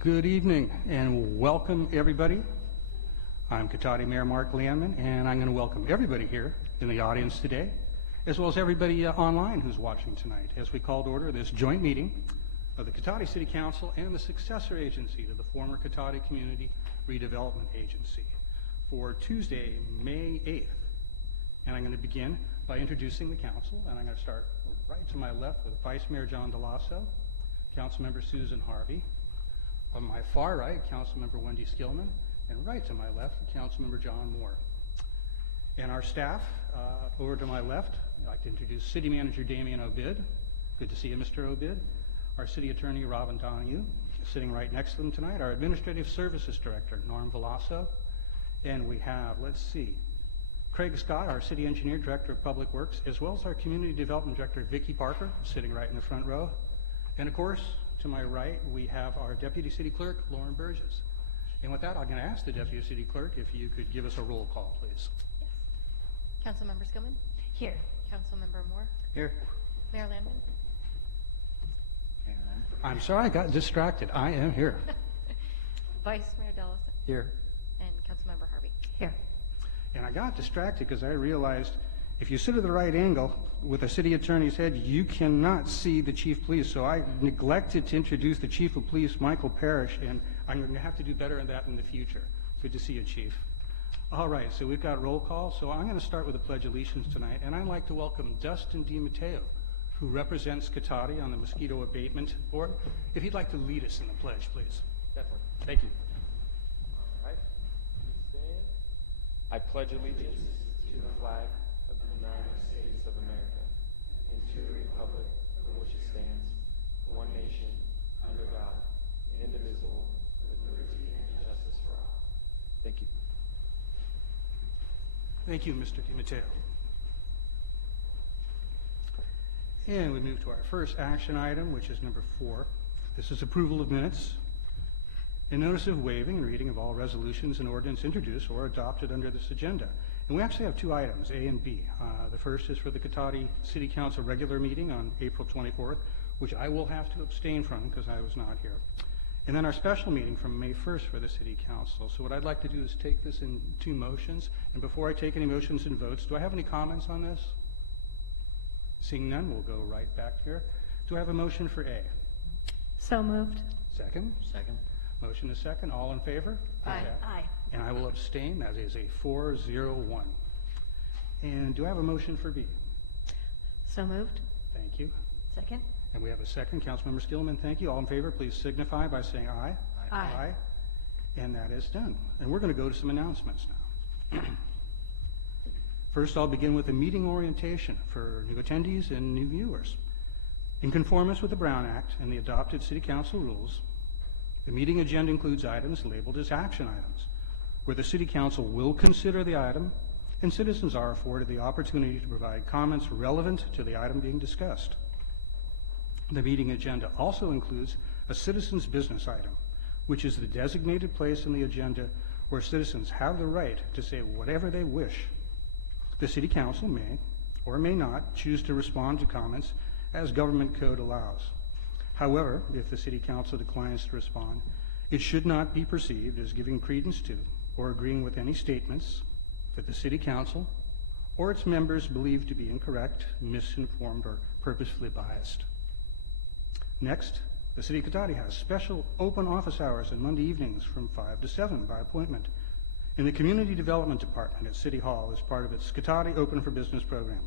Good evening and welcome everybody. I'm Cotati Mayor Mark Landman, and I'm going to welcome everybody here in the audience today, as well as everybody online who's watching tonight, as we call to order this joint meeting of the Cotati City Council and the successor agency to the former Cotati Community Redevelopment Agency for Tuesday, May 8th. And I'm going to begin by introducing the council, and I'm going to start right to my left with Vice Mayor John DeLasso, Councilmember Susan Harvey. On my far right, Councilmember Wendy Skillman, and right to my left, Councilmember John Moore. And our staff, over to my left, I'd like to introduce City Manager Damian Obid. Good to see you, Mr. Obid. Our City Attorney, Robin Donahue, sitting right next to them tonight. Our Administrative Services Director, Norm Veloso. And we have, let's see, Craig Scott, our City Engineer, Director of Public Works, as well as our Community Development Director, Vicki Parker, sitting right in the front row. And of course, to my right, we have our Deputy City Clerk, Lauren Burgess. And with that, I'm going to ask the Deputy City Clerk if you could give us a roll call, please. Yes. Councilmember Skillman? Here. Councilmember Moore? Here. Mayor Landman? I'm sorry, I got distracted. I am here. Vice Mayor Dellison? Here. And Councilmember Harvey? Here. And I got distracted because I realized if you sit at the right angle with the city attorney's head, you cannot see the chief of police. So I neglected to introduce the chief of police, Michael Parrish, and I'm going to have to do better than that in the future. Good to see you, Chief. All right, so we've got roll call. So I'm going to start with the Pledge of Allegiance tonight, and I'd like to welcome Dustin DiMatteo, who represents Cotati on the Mosquito Abatement Board. If he'd like to lead us in the pledge, please. Definitely. Thank you. All right. Please stand. I pledge allegiance to the flag of the United States of America and to the republic for which it stands, one nation, under God, indivisible, with liberty and justice for all. Thank you. Thank you, Mr. DiMatteo. And we move to our first action item, which is number 4. This is approval of minutes and notice of waiving and reading of all resolutions and ordinance introduced or adopted under this agenda. And we actually have 2 items, A and B. The first is for the Cotati City Council regular meeting on April 24th, which I will have to abstain from because I was not here. And then our special meeting from May 1st for the City Council. So what I'd like to do is take this in 2 motions. And before I take any motions and votes, do I have any comments on this? Seeing none, we'll go right back here. Do I have a motion for A? So moved. Second? Second. Motion is second. All in favor? Aye. Aye. And I will abstain. That is a 4-0-1. And do I have a motion for B? So moved. Thank you. Second. And we have a second. Councilmember Skillman, thank you. All in favor, please signify by saying aye. Aye. And that is done. And we're going to go to some announcements now. First, I'll begin with a meeting orientation for new attendees and new viewers. In conformance with the Brown Act and the adopted City Council rules, the meeting agenda includes items labeled as action items, where the City Council will consider the item and citizens are afforded the opportunity to provide comments relevant to the item being discussed. The meeting agenda also includes a citizens' business item, which is the designated place in the agenda where citizens have the right to say whatever they wish. The City Council may or may not choose to respond to comments as government code allows. However, if the City Council declines to respond, it should not be perceived as giving credence to or agreeing with any statements that the City Council or its members believe to be incorrect, misinformed, or purposefully biased. Next, the City of Cotati has special open office hours on Monday evenings from 5 to 7 by appointment in the Community Development Department at City Hall as part of its Cotati Open for Business program.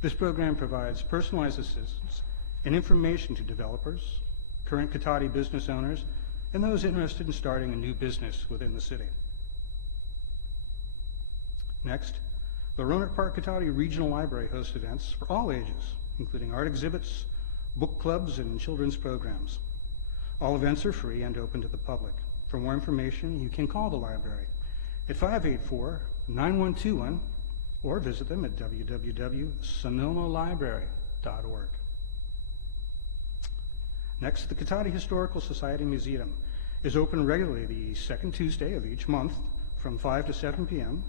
This program provides personalized assistance and information to developers, current Cotati business owners, and those interested in starting a new business within the city. Next, the Roanoke Park Cotati Regional Library hosts events for all ages, including art exhibits, book clubs, and children's programs. All events are free and open to the public. For more information, you can call the library at 584-9121 or visit them at www.sonomalibrary.org. Next, the Cotati Historical Society Museum is open regularly the second Tuesday of each month from 5 to 7 p.m.,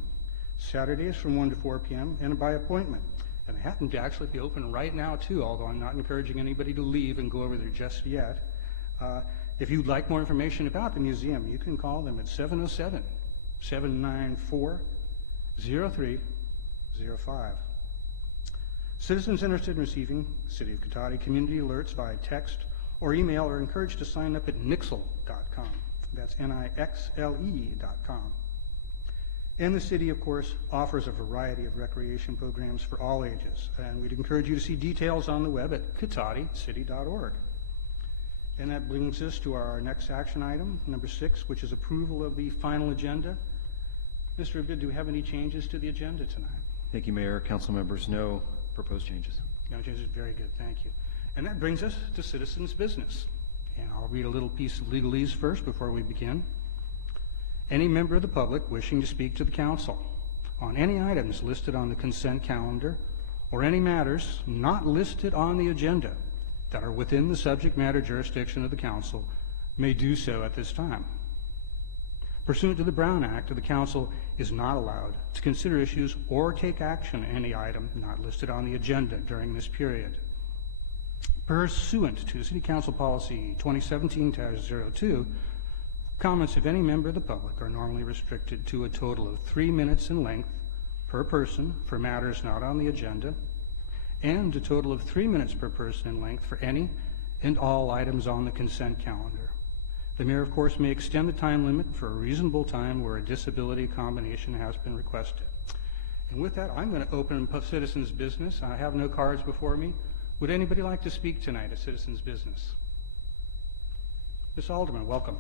Saturdays from 1 to 4 p.m., and by appointment. And they happen to actually be open right now, too, although I'm not encouraging anybody to leave and go over there just yet. If you'd like more information about the museum, you can call them at 707-794-0305. Citizens interested in receiving City of Cotati community alerts via text or email are encouraged to sign up at nixle.com. That's Nixle.com. And the city, of course, offers a variety of recreation programs for all ages, and we'd encourage you to see details on the web at cotaticity.org. And that brings us to our next action item, number 6, which is approval of the final agenda. Mr. Abid, do we have any changes to the agenda tonight? Thank you, Mayor, council members. No proposed changes. No changes, very good, thank you. And that brings us to citizens' business. And I'll read a little piece of legalese first before we begin. Any member of the public wishing to speak to the council on any items listed on the consent calendar or any matters not listed on the agenda that are within the subject matter jurisdiction of the council may do so at this time. Pursuant to the Brown Act, the council is not allowed to consider issues or take action on any item not listed on the agenda during this period. Pursuant to City Council Policy 2017-02, comments of any member of the public are normally restricted to a total of 3 minutes in length per person for matters not on the agenda, and a total of 3 minutes per person in length for any and all items on the consent calendar. The mayor, of course, may extend the time limit for a reasonable time where a disability accommodation has been requested. And with that, I'm going to open citizens' business. I have no cards before me. Would anybody like to speak tonight at citizens' business? Ms. Alderman, welcome.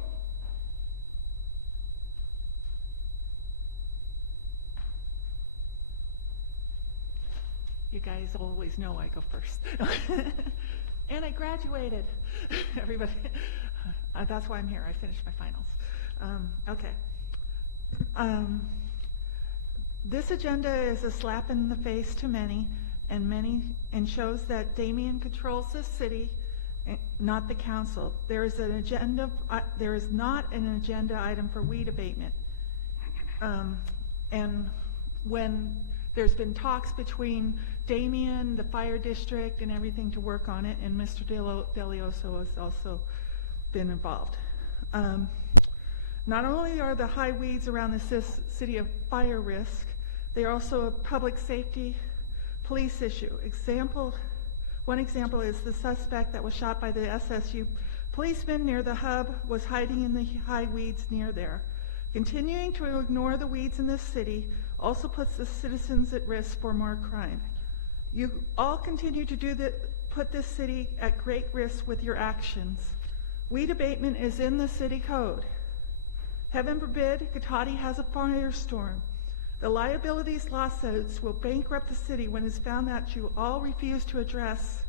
You guys always know I go first. And I graduated. Everybody, that's why I'm here. I finished my finals. Okay. This agenda is a slap in the face to many, and shows that Damien controls the city, not the council. There is an agenda. There is not an agenda item for weed abatement. And when there's been talks between Damien, the fire district, and everything to work on it, and Mr. Delioso has also been involved. Not only are the high weeds around the city a fire risk, they are also a public safety police issue. One example is the suspect that was shot by the SSU policeman near the hub was hiding in the high weeds near there. Continuing to ignore the weeds in this city also puts the citizens at risk for more crime. You all continue to put this city at great risk with your actions. Weed abatement is in the city code. Heaven forbid, Cotati has a firestorm. The liabilities lawsuits will bankrupt the city when it's found that you all refuse to address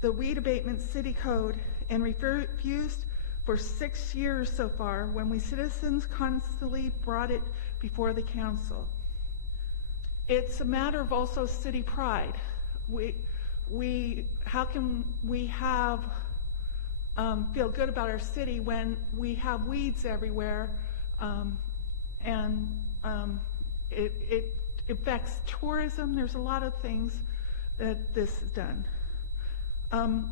the weed abatement city code and refused for 6 years so far when we citizens constantly brought it before the council. It's a matter of also city pride. How can we have feel good about our city when we have weeds everywhere, and it affects tourism. There's a lot of things that this has done.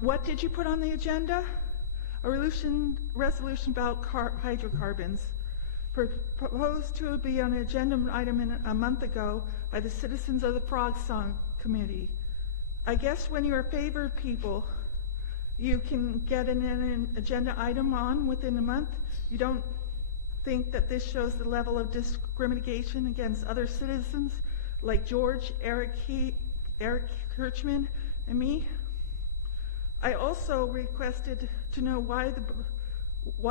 What did you put on the agenda? A resolution about hydrocarbons, proposed to be on an agenda item a month ago by the citizens of the Frog Song Committee. I guess when you're favored people, you can get an agenda item on within a month. You don't think that this shows the level of discrimination against other citizens like George, Eric Kirchman, and me? I also requested to know why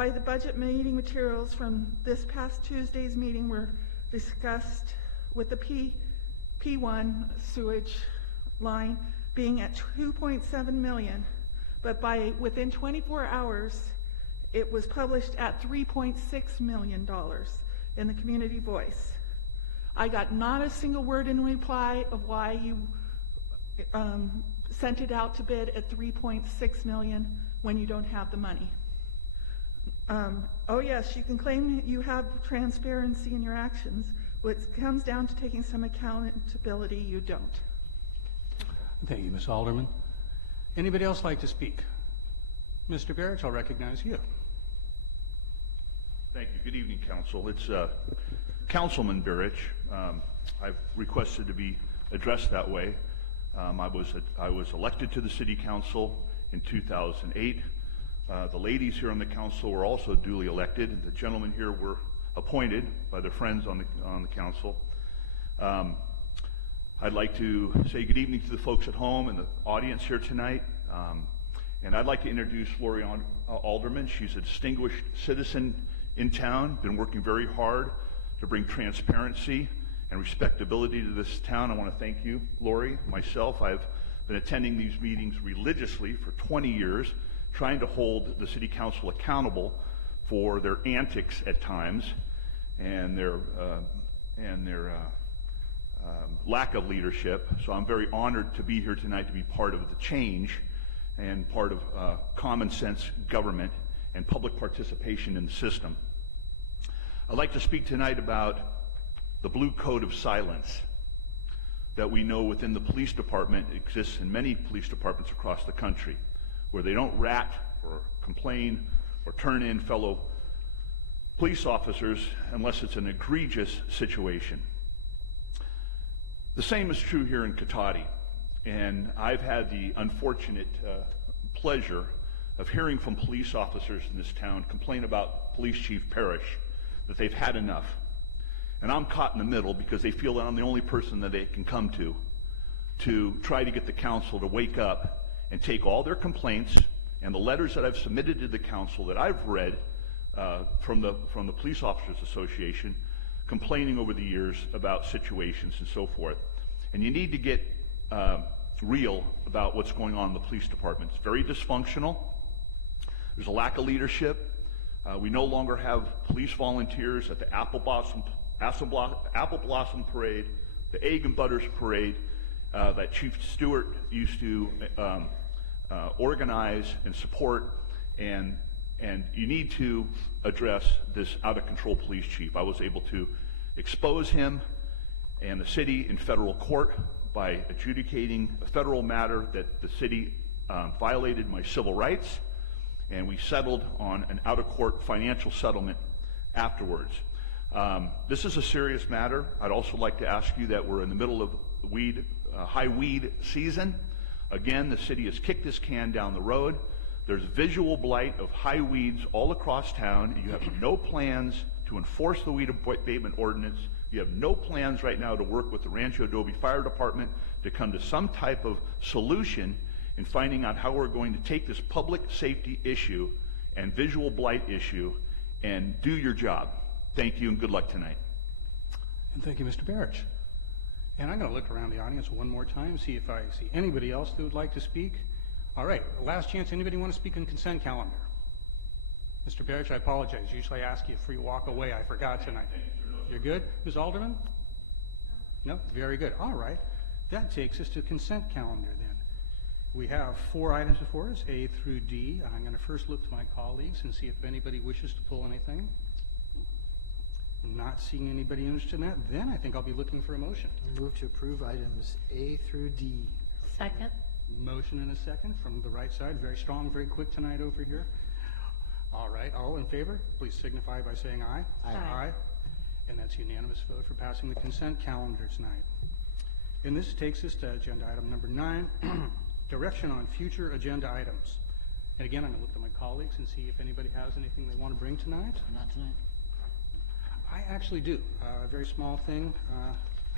the budget meeting materials from this past Tuesday's meeting were discussed with the P1 sewage line being at $2.7 million, but within 24 hours, it was published at $3.6 million in the Community Voice. I got not a single word in reply of why you sent it out to bid at $3.6 million when you don't have the money. Oh yes, you can claim you have transparency in your actions, but it comes down to taking some accountability. You don't. Thank you, Ms. Alderman. Anybody else like to speak? Mr. Barrett, I'll recognize you. Thank you. Good evening, Council. It's Councilman Burrich. I've requested to be addressed that way. I was elected to the City Council in 2008. The ladies here on the council were also duly elected, and the gentlemen here were appointed by their friends on the council. I'd like to say good evening to the folks at home and the audience here tonight. And I'd like to introduce Lori Alderman. She's a distinguished citizen in town, been working very hard to bring transparency and respectability to this town. I want to thank you, Lori. Myself, I've been attending these meetings religiously for 20 years, trying to hold the City Council accountable for their antics at times and their lack of leadership. So I'm very honored to be here tonight to be part of the change and part of common sense government and public participation in the system. I'd like to speak tonight about the blue code of silence that we know within the police department exists in many police departments across the country, where they don't rat or complain or turn in fellow police officers unless it's an egregious situation. The same is true here in Cotati, and I've had the unfortunate pleasure of hearing from police officers in this town complain about Police Chief Parrish, that they've had enough. And I'm caught in the middle because they feel that I'm the only person that they can come to try to get the council to wake up and take all their complaints and the letters that I've submitted to the council that I've read from the Police Officers Association, complaining over the years about situations and so forth. And you need to get real about what's going on in the police department. It's very dysfunctional. There's a lack of leadership. We no longer have police volunteers at the Apple Blossom Parade, the Egg and Butters Parade that Chief Stewart used to organize and support, and you need to address this out-of-control police chief. I was able to expose him and the city in federal court by adjudicating a federal matter that the city violated my civil rights, and we settled on an out-of-court financial settlement afterwards. This is a serious matter. I'd also like to ask you that we're in the middle of high weed season. Again, the city has kicked this can down the road. There's visual blight of high weeds all across town, and you have no plans to enforce the weed abatement ordinance. You have no plans right now to work with the Rancho Adobe Fire Department to come to some type of solution in finding out how we're going to take this public safety issue and visual blight issue and do your job. Thank you and good luck tonight. And thank you, Mr. Barrich. And I'm going to look around the audience one more time, see if I see anybody else that would like to speak. All right, last chance. Anybody want to speak on consent calendar? Mr. Barrich, I apologize. Usually I ask you before you walk away. I forgot tonight. You're good? Ms. Alderman? No? Very good. All right. That takes us to consent calendar then. We have 4 items before us, A through D. I'm going to first look to my colleagues and see if anybody wishes to pull anything. Not seeing anybody interested in that, then I think I'll be looking for a motion. Move to approve items A through D. Second. Motion and a second from the right side. Very strong, very quick tonight over here. All right, all in favor, please signify by saying aye. Aye. Aye. And that's unanimous vote for passing the consent calendar tonight. And this takes us to agenda item number 9, direction on future agenda items. And again, I'm going to look to my colleagues and see if anybody has anything they want to bring tonight. Not tonight. I actually do. A very small thing.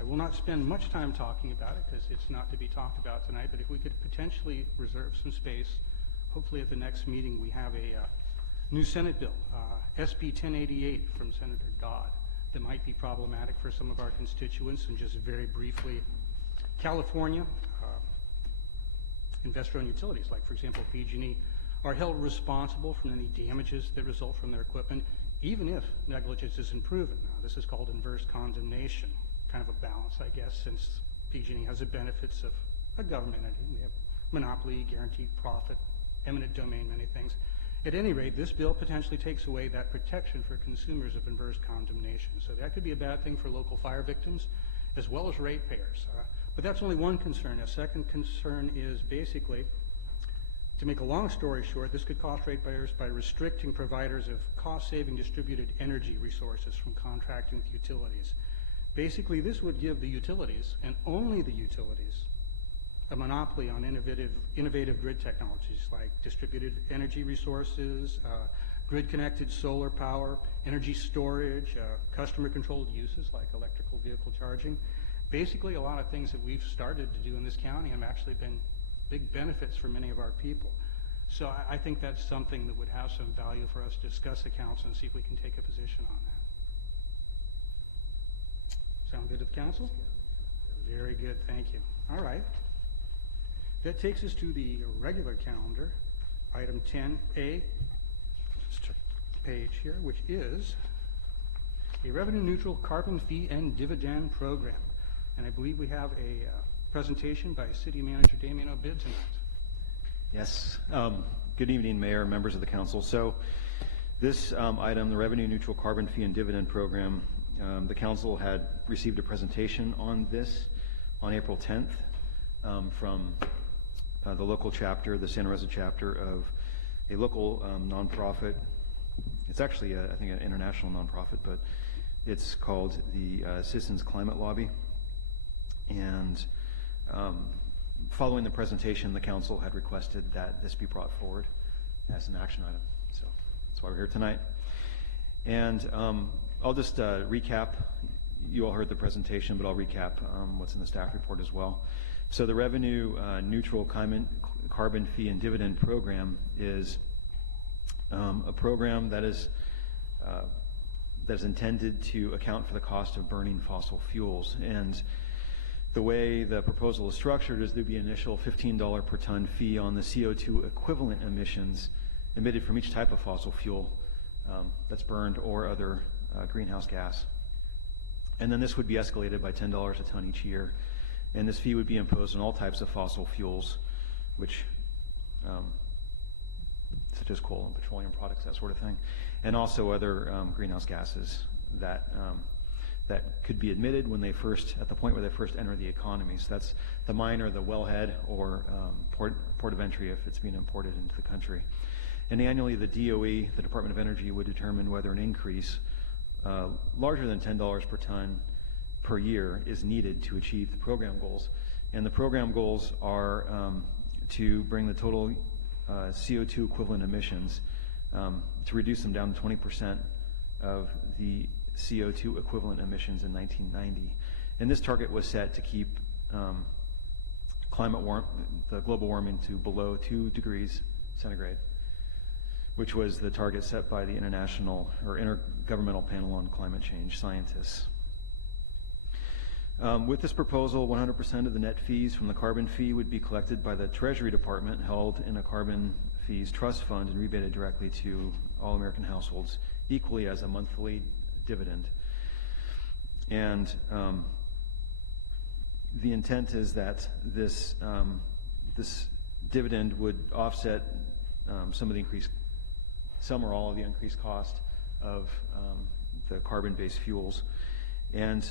I will not spend much time talking about it because it's not to be talked about tonight, but if we could potentially reserve some space, hopefully at the next meeting we have a new Senate bill, SB 1088 from Senator Dodd, that might be problematic for some of our constituents. And just very briefly, California, investor-owned utilities, like for example PG&E, are held responsible for any damages that result from their equipment, even if negligence isn't proven. Now, this is called inverse condemnation, kind of a balance, I guess, since PG&E has the benefits of a government entity. We have monopoly, guaranteed profit, eminent domain, many things. At any rate, this bill potentially takes away that protection for consumers of inverse condemnation. So that could be a bad thing for local fire victims as well as ratepayers. But that's only one concern. A second concern is basically To make a long story short, this could cost ratepayers by restricting providers of cost-saving distributed energy resources from contracting with utilities. Basically, this would give the utilities, and only the utilities, a monopoly on innovative grid technologies like distributed energy resources, grid-connected solar power, energy storage, customer-controlled uses like electrical vehicle charging. Basically, a lot of things that we've started to do in this county have actually been big benefits for many of our people. So I think that's something that would have some value for us to discuss at council and see if we can take a position on that. Sound good to the council? Very good, thank you. All right. That takes us to the regular calendar, item 10A, page here, which is a revenue-neutral carbon fee and dividend program. And I believe we have a presentation by City Manager Damien O'Bids tonight. Yes. Good evening, Mayor, members of the council. So this item, the revenue neutral carbon fee and dividend program, the council had received a presentation on this on April 10th from the local chapter, the Santa Rosa chapter of a local nonprofit. It's actually, I think, an international nonprofit, but it's called the Citizens Climate Lobby. And following the presentation, the council had requested that this be brought forward as an action item. So that's why we're here tonight. And I'll just recap. You all heard the presentation, but I'll recap what's in the staff report as well. So the revenue neutral carbon fee and dividend program is a program that is intended to account for the cost of burning fossil fuels. And the way the proposal is structured is there'd be an initial $15 per ton fee on the CO2 equivalent emissions emitted from each type of fossil fuel that's burned or other greenhouse gas. And then this would be escalated by $10 a ton each year. And this fee would be imposed on all types of fossil fuels, which such as coal and petroleum products, that sort of thing, and also other greenhouse gases that could be emitted when they first, at the point where they first enter the economy. So that's the mine or the wellhead or port of entry if it's being imported into the country. And annually, the DOE, the Department of Energy, would determine whether an increase larger than $10 per ton per year is needed to achieve the program goals. And the program goals are to bring the total CO2 equivalent emissions, to reduce them down to 20% of the CO2 equivalent emissions in 1990. And this target was set to keep the global warming to below 2 degrees centigrade, which was the target set by the International or Intergovernmental Panel on Climate Change scientists. With this proposal, 100% of the net fees from the carbon fee would be collected by the Treasury Department, held in a carbon fees trust fund, and rebated directly to all American households equally as a monthly dividend. And the intent is that this dividend would offset some or all of the increased cost of the carbon-based fuels. And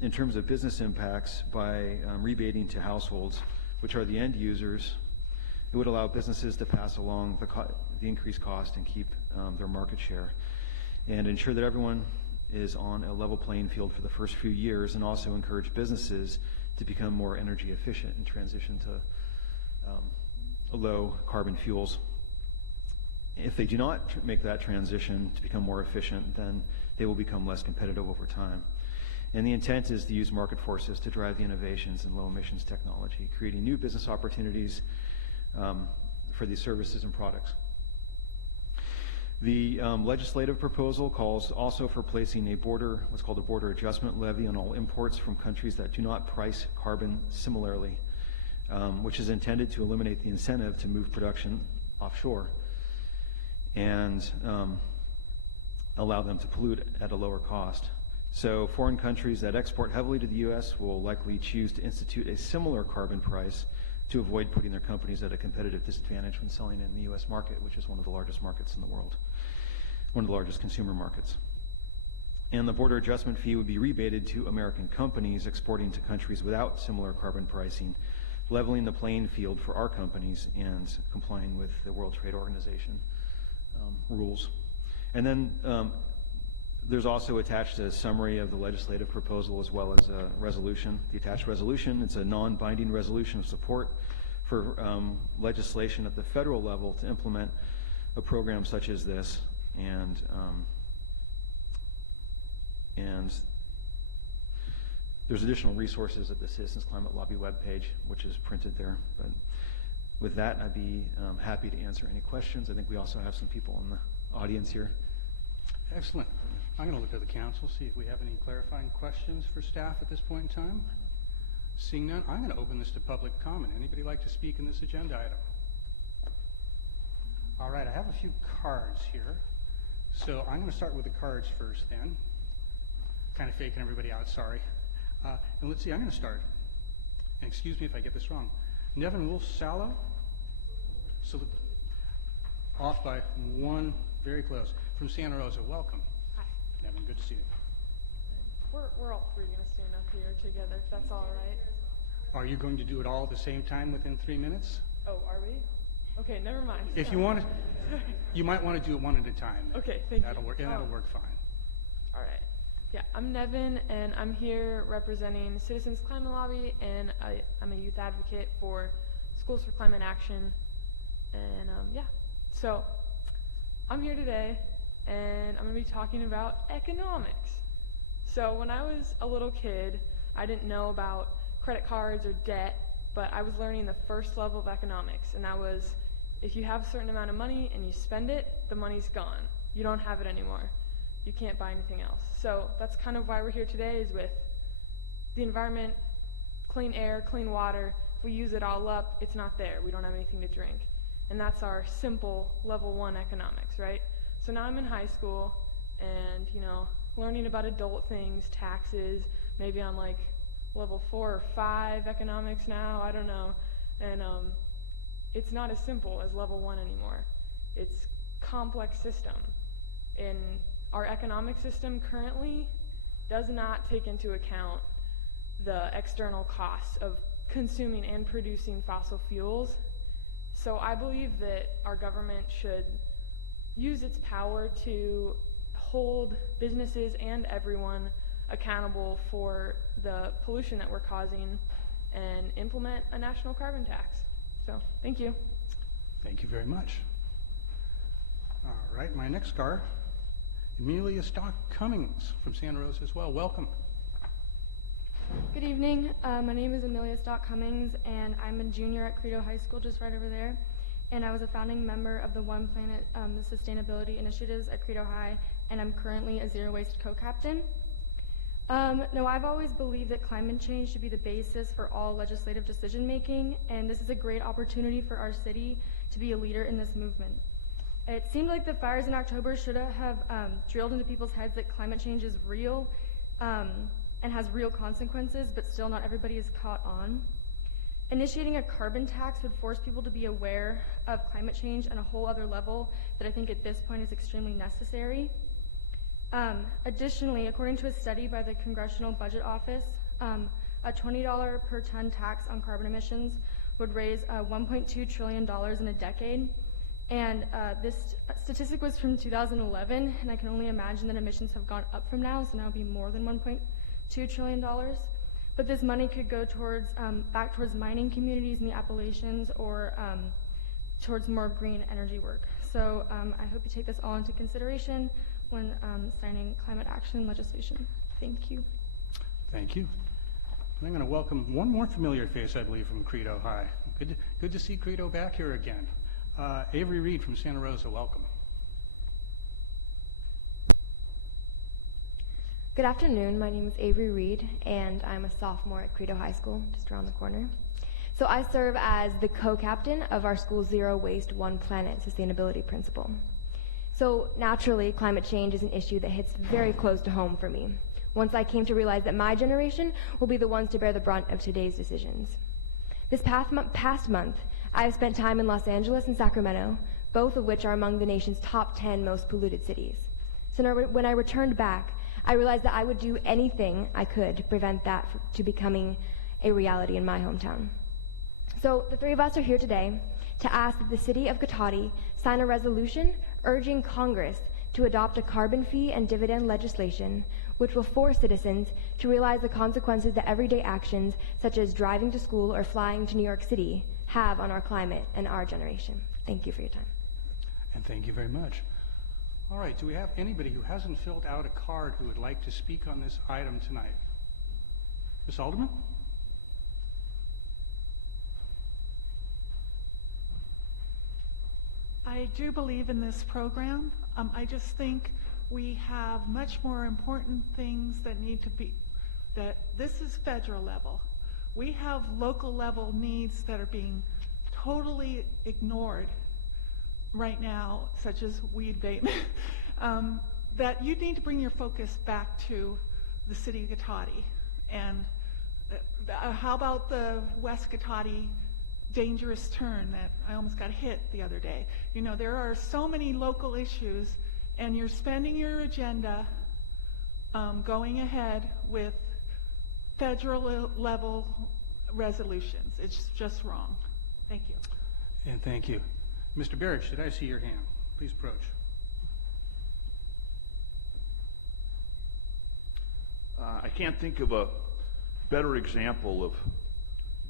in terms of business impacts, by rebating to households, which are the end users, it would allow businesses to pass along the increased cost and keep their market share, and ensure that everyone is on a level playing field for the first few years, and also encourage businesses to become more energy efficient and transition to low carbon fuels. If they do not make that transition to become more efficient, then they will become less competitive over time. And the intent is to use market forces to drive the innovations in low emissions technology, creating new business opportunities for these services and products. The legislative proposal calls also for placing what's called a border adjustment levy on all imports from countries that do not price carbon similarly, which is intended to eliminate the incentive to move production offshore and allow them to pollute at a lower cost. So foreign countries that export heavily to the U.S. will likely choose to institute a similar carbon price to avoid putting their companies at a competitive disadvantage when selling in the U.S. market, which is one of the largest markets in the world, one of the largest consumer markets. And the border adjustment fee would be rebated to American companies exporting to countries without similar carbon pricing leveling the playing field for our companies and complying with the World Trade Organization rules. And then there's also attached a summary of the legislative proposal as well as a resolution. The attached resolution, it's a non-binding resolution of support for legislation at the federal level to implement a program such as this, and there's additional resources at the Citizens Climate Lobby webpage, which is printed there. But with that, I'd be happy to answer any questions. I think we also have some people in the audience here. Excellent. I'm going to look to the council, see if we have any clarifying questions for staff at this point in time. Seeing none, I'm going to open this to public comment. Anybody like to speak in this agenda item? All right, I have a few cards here. So I'm going to start with the cards first then. Kind of faking everybody out, sorry. And let's see, I'm going to start. And excuse me if I get this wrong. Nevin Wolf-Sallow? So, off by one, very close. From Santa Rosa, welcome. Hi. Nevin, good to see you. We're all three going to stand up here together, if that's all right. Are you going to do it all at the same time within 3 minutes? Oh, are we? Okay, never mind. If you want to, you might want to do it one at a time. Okay, thank you. That'll work, and that'll work fine. All right. Yeah, I'm Nevin, and I'm here representing Citizens Climate Lobby, and I'm a youth advocate for Schools for Climate Action. And yeah, so I'm here today, and I'm going to be talking about economics. So when I was a little kid, I didn't know about credit cards or debt, but I was learning the first level of economics, and that was if you have a certain amount of money and you spend it, the money's gone. You don't have it anymore. You can't buy anything else. So that's kind of why we're here today, is with the environment, clean air, clean water. If we use it all up, it's not there. We don't have anything to drink. And that's our simple level 1 economics, right? So now I'm in high school and, learning about adult things, taxes, maybe I'm like level 4 or 5 economics now, I don't know. And it's not as simple as level 1 anymore. It's complex system. And our economic system currently does not take into account the external costs of consuming and producing fossil fuels. So I believe that our government should use its power to hold businesses and everyone accountable for the pollution that we're causing and implement a national carbon tax. So, thank you. Thank you very much. All right, my next car, Amelia Stock Cummings from Santa Rosa as well. Welcome. Good evening. My name is Amelia Stock Cummings, and I'm a junior at Credo High School, just right over there. And I was a founding member of the One Planet Sustainability Initiatives at Credo High, and I'm currently a zero waste co-captain. Now, I've always believed that climate change should be the basis for all legislative decision making, and this is a great opportunity for our city to be a leader in this movement. It seemed like the fires in October should have drilled into people's heads that climate change is real and has real consequences, but still not everybody is caught on. Initiating a carbon tax would force people to be aware of climate change on a whole other level that I think at this point is extremely necessary. Additionally, according to a study by the Congressional Budget Office, a $20 per ton tax on carbon emissions would raise $1.2 trillion in a decade. And this statistic was from 2011, and I can only imagine that emissions have gone up from now, so now it'll be more than $1.2 trillion. But this money could go towards back towards mining communities in the Appalachians or towards more green energy work. So I hope you take this all into consideration when signing climate action legislation. Thank you. Thank you. I'm going to welcome one more familiar face, I believe, from Credo High. Good to see Credo back here again. Avery Reed from Santa Rosa, welcome. Good afternoon. My name is Avery Reed, and I'm a sophomore at Credo High School, just around the corner. So I serve as the co-captain of our school's Zero Waste, One Planet sustainability principle. So naturally, climate change is an issue that hits very close to home for me, once I came to realize that my generation will be the ones to bear the brunt of today's decisions. This past month, I've spent time in Los Angeles and Sacramento, both of which are among the nation's top 10 most polluted cities. So when I returned back, I realized that I would do anything I could to prevent that to becoming a reality in my hometown. So the three of us are here today to ask that the City of Cotati sign a resolution urging Congress to adopt a carbon fee and dividend legislation which will force citizens to realize the consequences that everyday actions such as driving to school or flying to New York City have on our climate and our generation. Thank you for your time. And thank you very much. All right, do we have anybody who hasn't filled out a card who would like to speak on this item tonight? Ms. Alderman? I do believe in this program. I just think we have much more important things that need to be, that this is federal level. We have local level needs that are being totally ignored right now, such as weed vape, that you need to bring your focus back to the City of Cotati. And how about the West Cotati dangerous turn that I almost got hit the other day? You know, there are so many local issues, and you're spending your agenda going ahead with federal level resolutions. It's just wrong. Thank you. And thank you. Mr. Barrett, did I see your hand? Please approach. I can't think of a better example of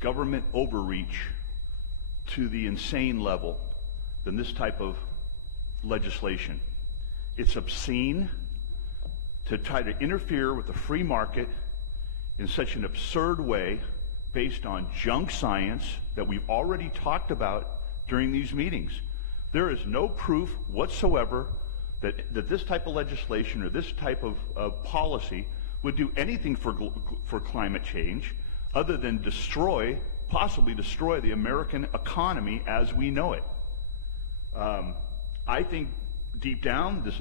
government overreach to the insane level than this type of legislation. It's obscene to try to interfere with the free market in such an absurd way based on junk science that we've already talked about during these meetings. There is no proof whatsoever that this type of legislation or this type of policy would do anything for climate change other than possibly destroy the American economy as we know it. I think deep down this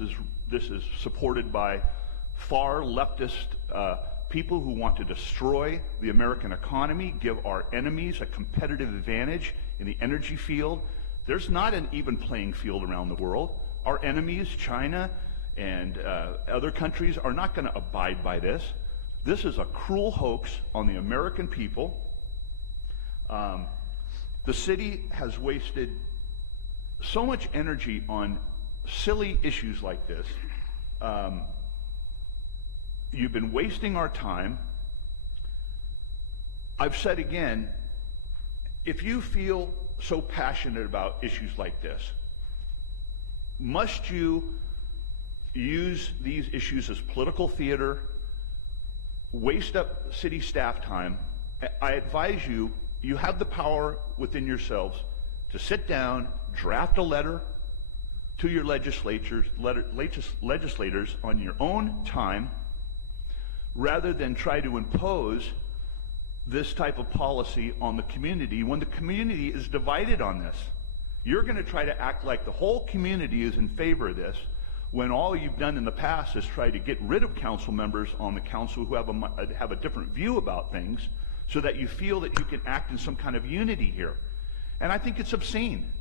is supported by far leftist people who want to destroy the American economy, give our enemies a competitive advantage in the energy field. There's not an even playing field around the world. Our enemies, China and other countries, are not going to abide by this. This is a cruel hoax on the American people. The city has wasted so much energy on silly issues like this. You've been wasting our time. I've said again, if you feel so passionate about issues like this, must you use these issues as political theater, waste up city staff time? I advise you, you have the power within yourselves to sit down, draft a letter to your legislators on your own time, rather than try to impose this type of policy on the community when the community is divided on this. You're going to try to act like the whole community is in favor of this when all you've done in the past is try to get rid of council members on the council who have a different view about things so that you feel that you can act in some kind of unity here. And I think it's obscene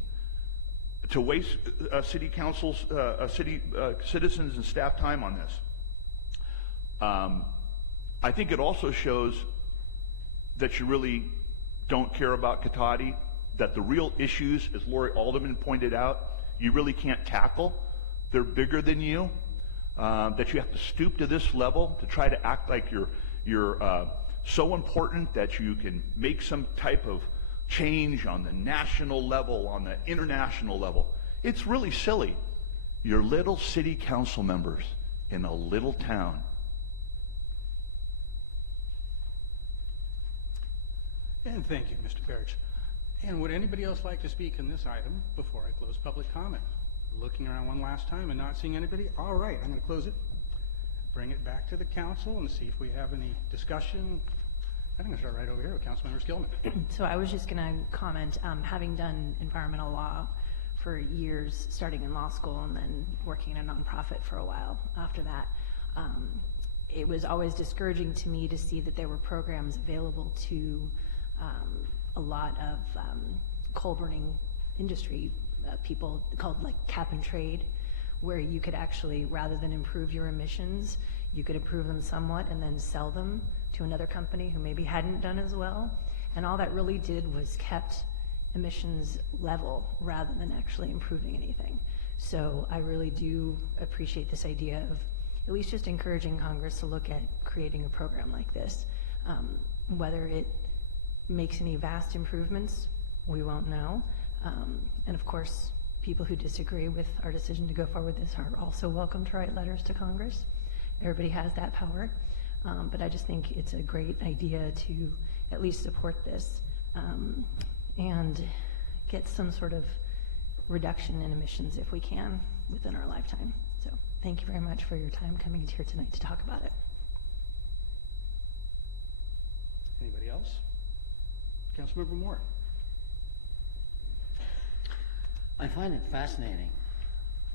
to waste city councils, citizens and staff time on this. I think it also shows that you really don't care about Cotati, that the real issues, as Lori Alderman pointed out, you really can't tackle. They're bigger than you, that you have to stoop to this level to try to act like you're so important that you can make some type of change on the national level, on the international level. It's really silly. You're little city council members in a little town. And thank you, Mr. Barrett. And would anybody else like to speak on this item before I close public comment? Looking around one last time and not seeing anybody? All right, I'm going to close it, bring it back to the council, and see if we have any discussion. I'm going to start right over here with Councilmember Skillman. So I was just going to comment, having done environmental law for years, starting in law school and then working in a nonprofit for a while after that, it was always discouraging to me to see that there were programs available to a lot of coal burning industry people called like cap and trade, where you could actually, rather than improve your emissions, you could improve them somewhat and then sell them to another company who maybe hadn't done as well. And all that really did was kept emissions level rather than actually improving anything. So I really do appreciate this idea of at least just encouraging Congress to look at creating a program like this. Whether it makes any vast improvements, we won't know. And of course, people who disagree with our decision to go forward with this are also welcome to write letters to Congress. Everybody has that power. But I just think it's a great idea to at least support this and get some sort of reduction in emissions if we can within our lifetime. So thank you very much for your time coming here tonight to talk about it. Anybody else? Councilmember Moore. I find it fascinating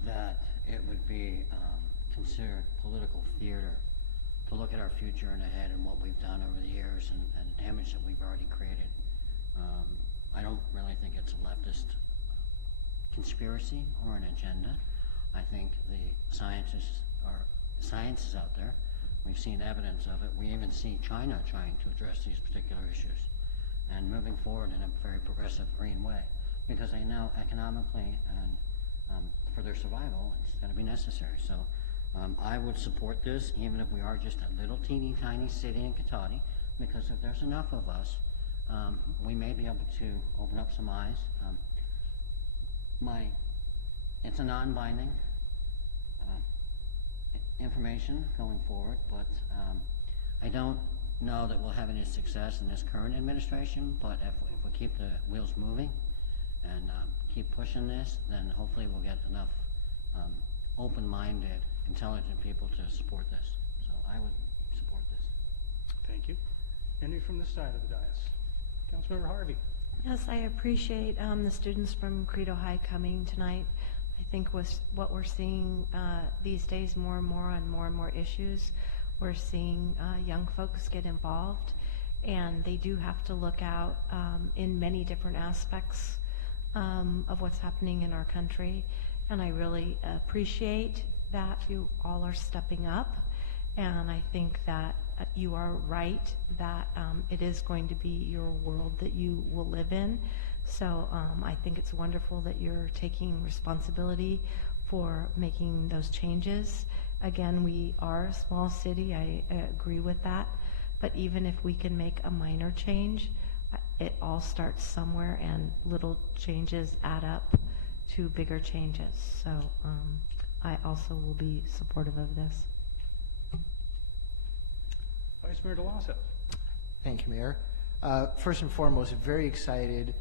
that it would be considered political theater to look at our future and ahead and what we've done over the years and the damage that we've already created. I don't really think it's a leftist conspiracy or an agenda. I think the science is out there. We've seen evidence of it. We even see China trying to address these particular issues and moving forward in a very progressive green way, because they know economically and for their survival it's going to be necessary. So I would support this even if we are just a little teeny tiny city in Cotati, because if there's enough of us, we may be able to open up some eyes. It's a non-binding information going forward, but I don't know that we'll have any success in this current administration, but if we keep the wheels moving and keep pushing this, then hopefully we'll get enough open-minded, intelligent people to support this. So I would support this. Thank you. Any from this side of the dais? Councilmember Harvey. Yes, I appreciate the students from Credo High coming tonight. I think what we're seeing these days more and more on more and more issues, we're seeing young folks get involved, and they do have to look out in many different aspects of what's happening in our country. And I really appreciate that you all are stepping up. And I think that you are right that it is going to be your world that you will live in. So I think it's wonderful that you're taking responsibility for making those changes. Again, we are a small city, I agree with that. But even if we can make a minor change, it all starts somewhere, and little changes add up to bigger changes. So I also will be supportive of this. Vice Mayor DeLosso. Thank you, Mayor. First and foremost, very excited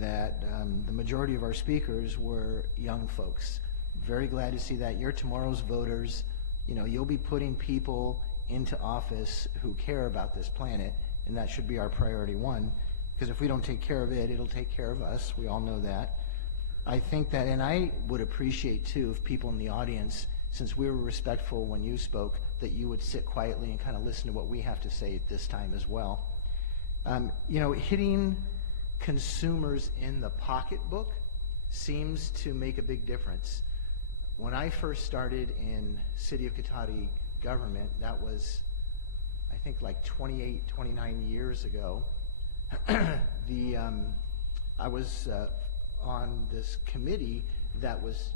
that the majority of our speakers were young folks. Very glad to see that. You're tomorrow's voters. You know, you'll be putting people into office who care about this planet, and that should be our priority one, because if we don't take care of it, it'll take care of us. We all know that. I think that, and I would appreciate too if people in the audience, since we were respectful when you spoke, that you would sit quietly and kind of listen to what we have to say at this time as well. You know, hitting consumers in the pocketbook seems to make a big difference. When I first started in City of Cotati government, that was, I think, like 28, 29 years ago. I was on this committee that was,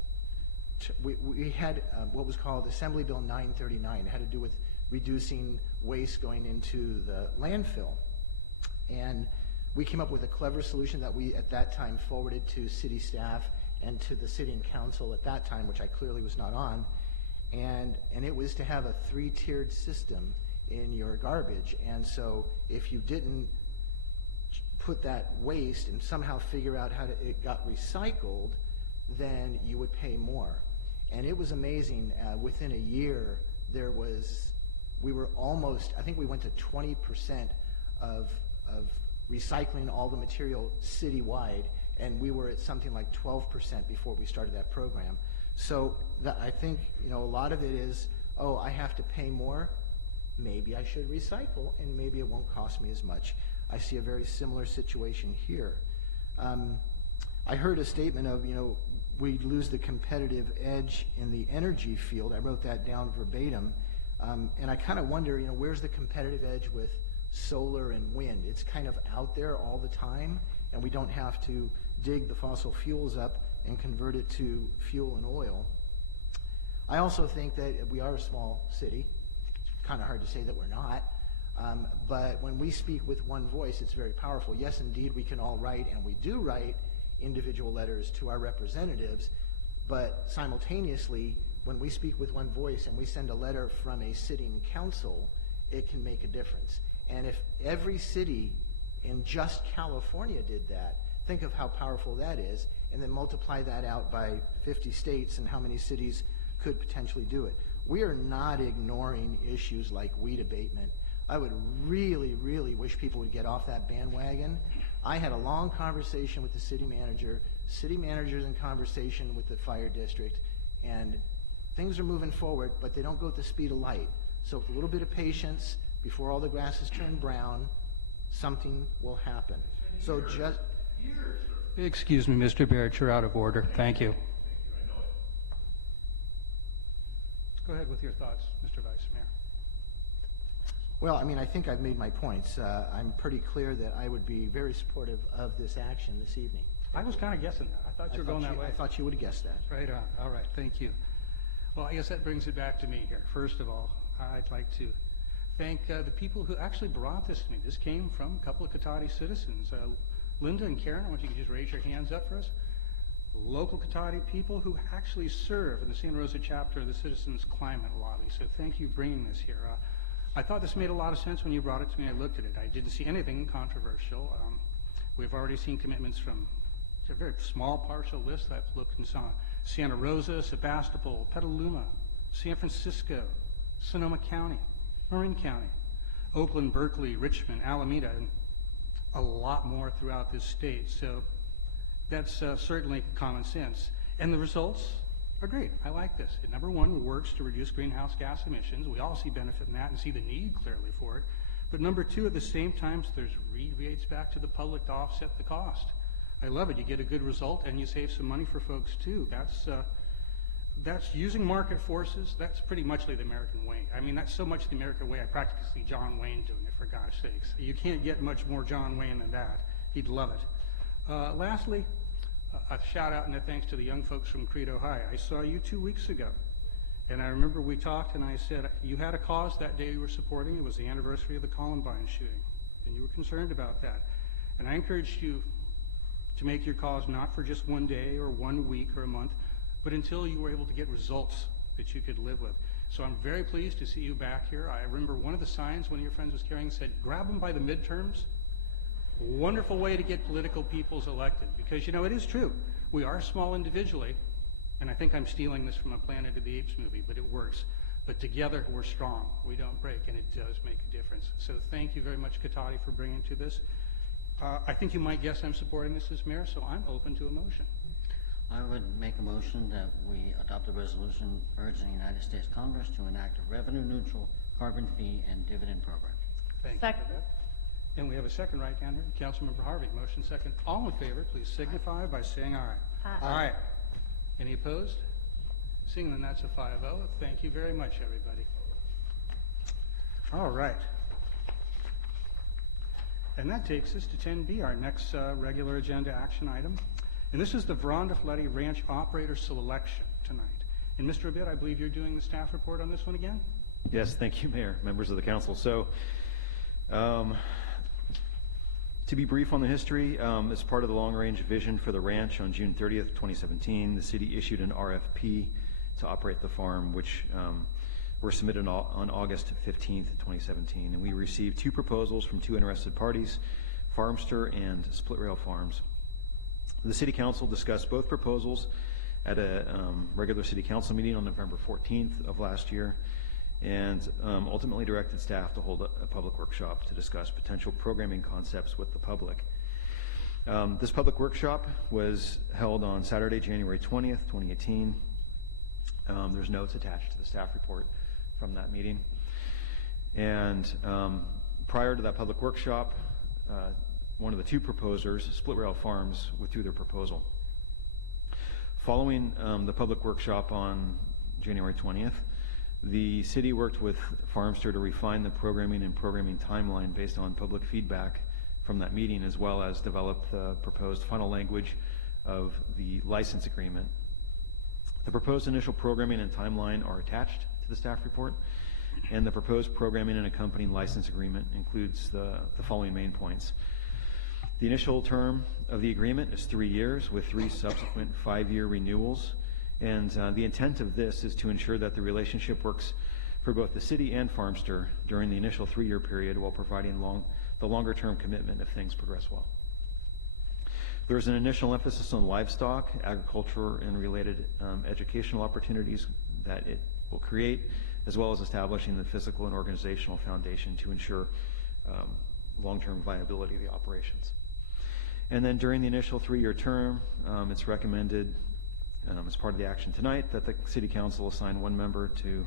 we had what was called Assembly Bill 939. It had to do with reducing waste going into the landfill. And we came up with a clever solution that we at that time forwarded to city staff and to the city and council at that time, which I clearly was not on. And it was to have a 3-tiered system in your garbage. And so if you didn't put that waste and somehow figure out how it got recycled, then you would pay more. And it was amazing. Within a year, we were almost, I think we went to 20% of recycling all the material citywide, and we were at something like 12% before we started that program. So I think, you know, a lot of it is, oh, I have to pay more. Maybe I should recycle, and maybe it won't cost me as much. I see a very similar situation here. I heard a statement of, you know, we lose the competitive edge in the energy field. I wrote that down verbatim. And I kind of wonder, you know, where's the competitive edge with solar and wind. It's kind of out there all the time, and we don't have to dig the fossil fuels up and convert it to fuel and oil. I also think that we are a small city. Kind of hard to say that we're not. But when we speak with one voice, it's very powerful. Yes, indeed, we can all write, and we do write individual letters to our representatives, but simultaneously, when we speak with one voice and we send a letter from a sitting council, it can make a difference. And if every city in just California did that, think of how powerful that is, and then multiply that out by 50 states and how many cities could potentially do it. We are not ignoring issues like weed abatement. I would really, really wish people would get off that bandwagon. I had a long conversation with the city manager's in conversation with the fire district, and things are moving forward, but they don't go at the speed of light. So with a little bit of patience, before all the grasses turn brown, something will happen. So just... Excuse me, Mr. Barrett, you're out of order. Thank you. Go ahead with your thoughts, Mr. Vice Mayor. Well, I mean, I think I've made my points. I'm pretty clear that I would be very supportive of this action this evening. I was kind of guessing that. I thought you were going that way. I thought you would have guessed that. Right on. All right. Thank you. Well, I guess that brings it back to me here. First of all, I'd like to thank the people who actually brought this to me. This came from a couple of Cotati citizens. Linda and Karen, I want you to just raise your hands up for us. Local Cotati people who actually serve in the Santa Rosa chapter of the Citizens Climate Lobby. So thank you for bringing this here. I thought this made a lot of sense when you brought it to me. I looked at it. I didn't see anything controversial. We've already seen commitments from a very small partial list. I've looked and saw Santa Rosa, Sebastopol, Petaluma, San Francisco, Sonoma County, Marin County, Oakland, Berkeley, Richmond, Alameda, and a lot more throughout this state. So that's certainly common sense. And the results are great. I like this. It, number one, works to reduce greenhouse gas emissions. We all see benefit in that and see the need clearly for it. But number two, at the same time, there's rebates back to the public to offset the cost. I love it. You get a good result and you save some money for folks too. That's using market forces. That's pretty much like the American way. I mean, that's so much the American way, I practically see John Wayne doing it, for God's sakes. You can't get much more John Wayne than that. He'd love it. Lastly, a shout out and a thanks to the young folks from Credo High. I saw you 2 weeks ago, and I remember we talked and I said, you had a cause that day you were supporting. It was the anniversary of the Columbine shooting, and you were concerned about that. And I encouraged you to make your cause not for just one day or 1 week or a month, but until you were able to get results that you could live with. So I'm very pleased to see you back here. I remember one of the signs one of your friends was carrying said, grab them by the midterms. Wonderful way to get political peoples elected, because, you know, it is true. We are small individually, and I think I'm stealing this from a Planet of the Apes movie, but it works. But together, we're strong. We don't break, and it does make a difference. So thank you very much, Cotati, for bringing to this. I think you might guess I'm supporting this as mayor, so I'm open to a motion. I would make a motion that we adopt a resolution urging the United States Congress to enact a revenue-neutral carbon fee and dividend program. Thank Second. you for that. And we have a second right down here. Councilmember Harvey, motion second. All in favor, please signify by saying aye. Aye. Aye. Any opposed? Seeing then that's a 5-0. Thank you very much, everybody. All right. And that takes us to 10B, our next regular agenda action item. And this is the Veronda Fletty Ranch Operator Selection tonight. And Mr. Abid, I believe you're doing the staff report on this one again? Yes, thank you, Mayor, members of the council. So, to be brief on the history, as part of the long-range vision for the ranch on June 30th, 2017, the city issued an RFP to operate the farm, which were submitted on August 15th, 2017. And we received 2 proposals from 2 interested parties, Farmster and Split Rail Farms. The city council discussed both proposals at a regular city council meeting on November 14th of last year, and ultimately directed staff to hold a public workshop to discuss potential programming concepts with the public. This public workshop was held on Saturday, January 20th, 2018. There's notes attached to the staff report from that meeting. And prior to that public workshop, one of the 2 proposers, Split Rail Farms, withdrew their proposal. Following the public workshop on January 20th, The city worked with Farmster to refine the programming and programming timeline based on public feedback from that meeting, as well as develop the proposed final language of the license agreement. The proposed initial programming and timeline are attached to the staff report, and the proposed programming and accompanying license agreement includes the following main points. The initial term of the agreement is 3 years with 3 subsequent 5-year renewals, and the intent of this is to ensure that the relationship works for both the city and Farmster during the initial 3-year period while providing the longer-term commitment if things progress well. There's an initial emphasis on livestock, agriculture, and related educational opportunities that it will create, as well as establishing the physical and organizational foundation to ensure long-term viability of the operations. And then during the initial 3-year term, it's recommended, as part of the action tonight, that the City Council assign 1 member to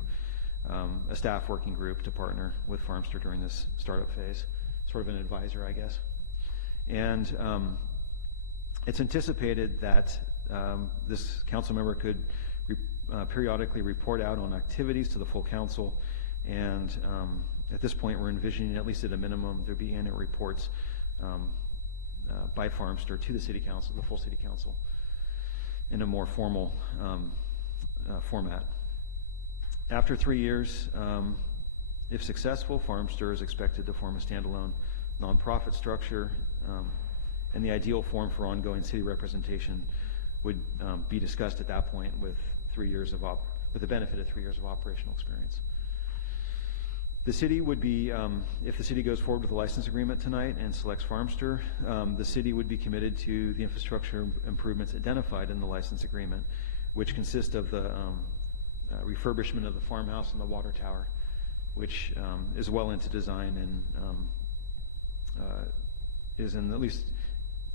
a staff working group to partner with Farmster during this startup phase, sort of an advisor, I guess. And it's anticipated that this council member could periodically report out on activities to the full council, and at this point we're envisioning, at least at a minimum, there be annual reports by Farmster to the City Council, the full City Council, in a more formal format. After 3 years, if successful, Farmster is expected to form a standalone nonprofit structure, and the ideal form for ongoing city representation would be discussed at that point with 3 years of with the benefit of 3 years of operational experience. The city would be, if the city goes forward with the license agreement tonight and selects Farmster, the city would be committed to the infrastructure improvements identified in the license agreement, which consist of the refurbishment of the farmhouse and the water tower, which is well into design and is in, at least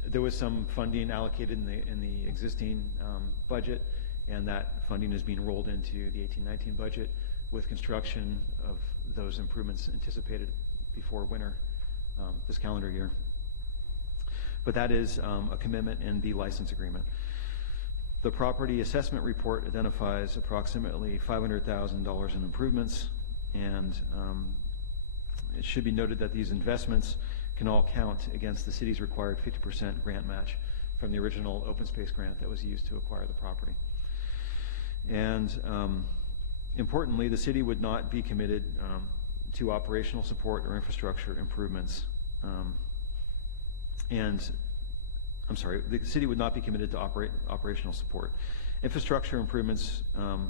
there was some funding allocated in the existing budget, and that funding is being rolled into the 18-19 budget, with construction of those improvements anticipated before winter this calendar year. But that is a commitment in the license agreement. The property assessment report identifies approximately $500,000 in improvements, and it should be noted that these investments can all count against the city's required 50% grant match from the original open space grant that was used to acquire the property. And importantly, the city would not be committed to operational support or infrastructure improvements. The city would not be committed to operational support. Infrastructure improvements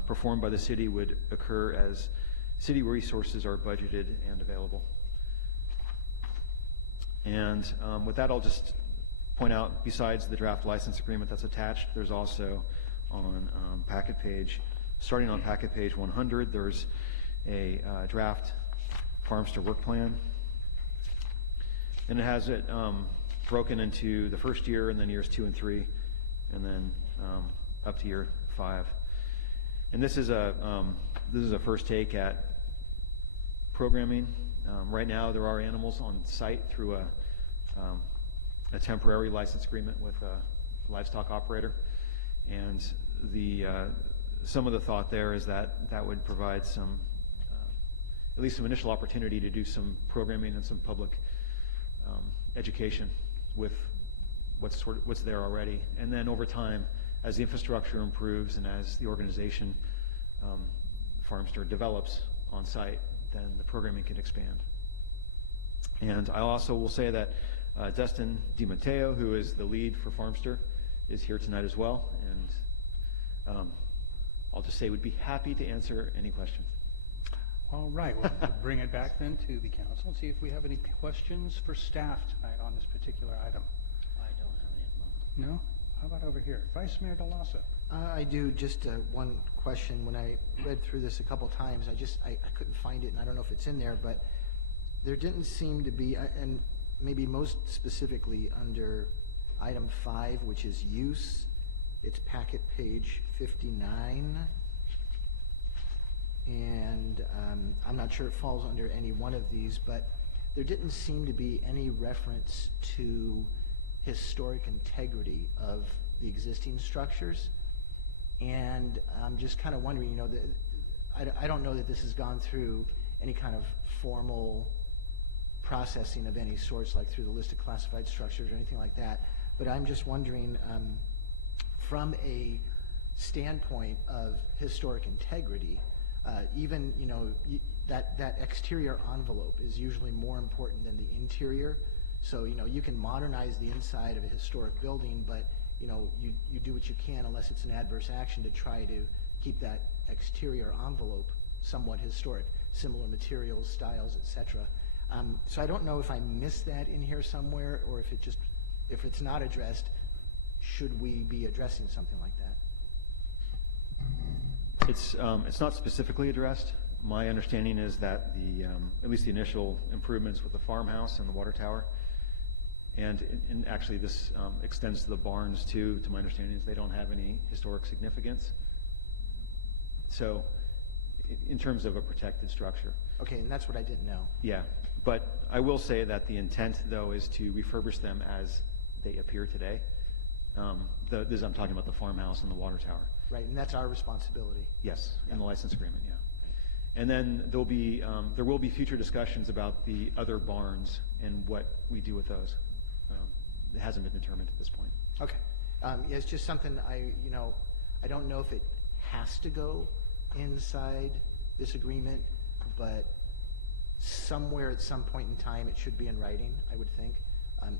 performed by the city would occur as city resources are budgeted and available. And with that, I'll just point out, besides the draft license agreement that's attached, there's also on packet page, starting on packet page 100, there's a draft Farmster work plan. And it has it broken into the first year, and then years 2 and 3, and then up to year 5. And this is a first take at programming. Right now, there are animals on site through a temporary license agreement with a livestock operator, and some of the thought there is that that would provide some, at least some initial opportunity to do some programming and some public education with what's there already. And then over time, as the infrastructure improves and as the organization, Farmster, develops on site, then the programming can expand. And I also will say that Dustin DiMatteo, who is the lead for Farmster, is here tonight as well, and I'll just say we'd be happy to answer any questions. All right, we'll bring it back then to the council and see if we have any questions for staff tonight on this particular item. I don't have any at the moment. No? How about over here? Vice Mayor Dell'Osso. I do. Just one question. When I read through this a couple times, I couldn't find it, and I don't know if it's in there, but there didn't seem to be, and maybe most specifically under item 5, which is use, it's packet page 59, and I'm not sure it falls under any one of these, but there didn't seem to be any reference to historic integrity of the existing structures. And I'm just kind of wondering, I don't know that this has gone through any kind of formal processing of any sorts, like through the listed classified structures or anything like that. But I'm just wondering, from a standpoint of historic integrity, even, you know, that exterior envelope is usually more important than the interior. So, you know, you can modernize the inside of a historic building, but, you know, you do what you can unless it's an adverse action to try to keep that exterior envelope somewhat historic, similar materials, styles, etc. So I don't know if I missed that in here somewhere, or if it's not addressed, should we be addressing something like that? It's not specifically addressed. My understanding is that at least the initial improvements with the farmhouse and the water tower, and actually this extends to the barns too, to my understanding is they don't have any historic significance. So in terms of a protected structure. Okay, and that's what I didn't know. Yeah, but I will say that the intent though is to refurbish them as they appear today. I'm talking about the farmhouse and the water tower. Right, and that's our responsibility. Yes, Yeah. in the license agreement, yeah. And then there will be future discussions about the other barns and what we do with those. It hasn't been determined at this point. Okay, yeah, it's just something I don't know if it has to go inside this agreement, but somewhere at some point in time it should be in writing, I would think.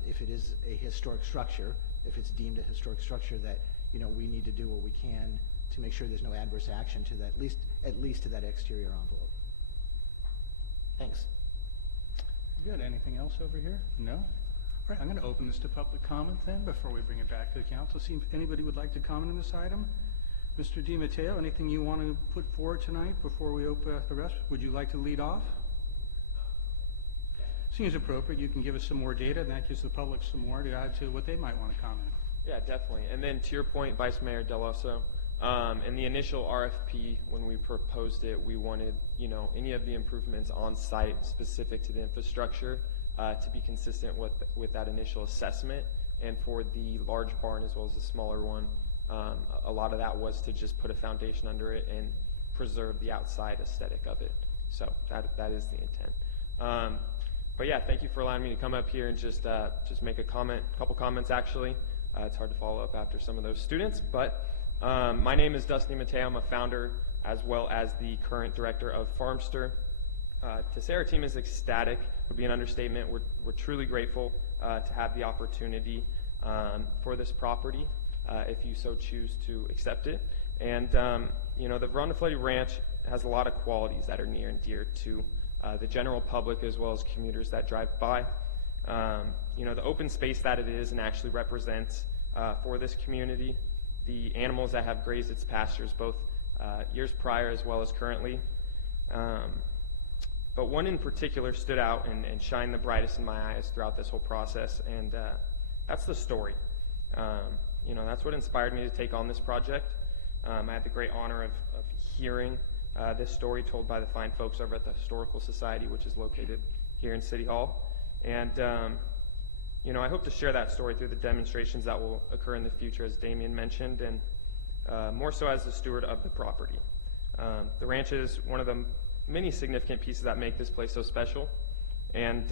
If it is a historic structure, if it's deemed a historic structure, that, you know, we need to do what we can to make sure there's no adverse action to that, at least to that exterior envelope. Thanks. Good. Anything else over here? No? All right, I'm going to open this to public comment then before we bring it back to the council. See if anybody would like to comment on this item. Mr. DiMatteo, anything you want to put forward tonight before we open the rest? Would you like to lead off? Seems appropriate. You can give us some more data, and that gives the public some more to add to what they might want to comment. Yeah, definitely. And then to your point, Vice Mayor Deloso, in the initial RFP, when we proposed it, we wanted, you know, any of the improvements on site specific to the infrastructure to be consistent with that initial assessment. And for the large barn as well as the smaller one, a lot of that was to just put a foundation under it and preserve the outside aesthetic of it. So that is the intent. But yeah, thank you for allowing me to come up here and just make a couple comments actually. It's hard to follow up after some of those students, but my name is Dustin DiMatteo. I'm a founder as well as the current director of Farmster. To say our team is ecstatic would be an understatement. We're truly grateful to have the opportunity for this property, if you so choose to accept it. And you know, the Verona Floody Ranch has a lot of qualities that are near and dear to the general public as well as commuters that drive by. You know, the open space that it is and actually represents for this community, the animals that have grazed its pastures both years prior as well as currently. But one in particular stood out and shined the brightest in my eyes throughout this whole process, and that's the story. You know, that's what inspired me to take on this project. I had the great honor of hearing this story told by the fine folks over at the Historical Society, which is located here in City Hall. And, you know, I hope to share that story through the demonstrations that will occur in the future, as Damien mentioned, and more so as the steward of the property. The ranch is one of the many significant pieces that make this place so special, and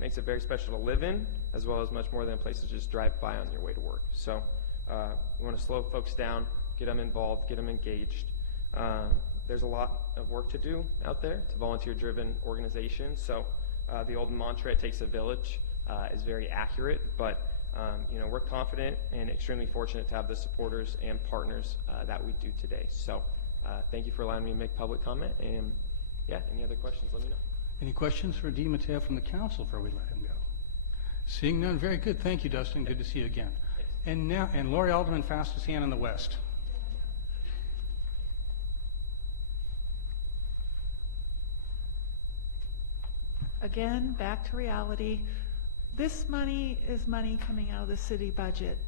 makes it very special to live in, as well as much more than a place to just drive by on your way to work. So we want to slow folks down, get them involved, get them engaged. There's a lot of work to do out there. It's a volunteer-driven organization, so the old mantra, "It takes a village," is very accurate, but you know, we're confident and extremely fortunate to have the supporters and partners that we do today. So thank you for allowing me to make public comment, and yeah, any other questions, let me know. Any questions for DiMatteo from the council before we let him go? Seeing none, very good. Thank you, Dustin. Good to see you again. And now, Lori Alderman, fastest hand in the West. Again, back to reality. This money is money coming out of the city budget.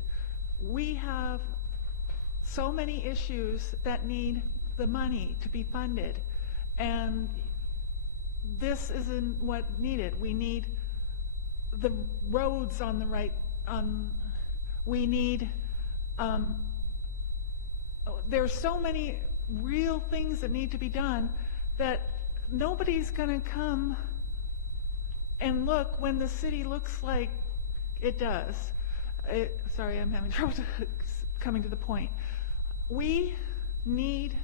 We have so many issues that need the money to be funded, and this isn't what needed. We need the roads on the right, we need, there's so many real things that need to be done, that nobody's going to come and look when the city looks like it does. Sorry, I'm having trouble coming to the point. We need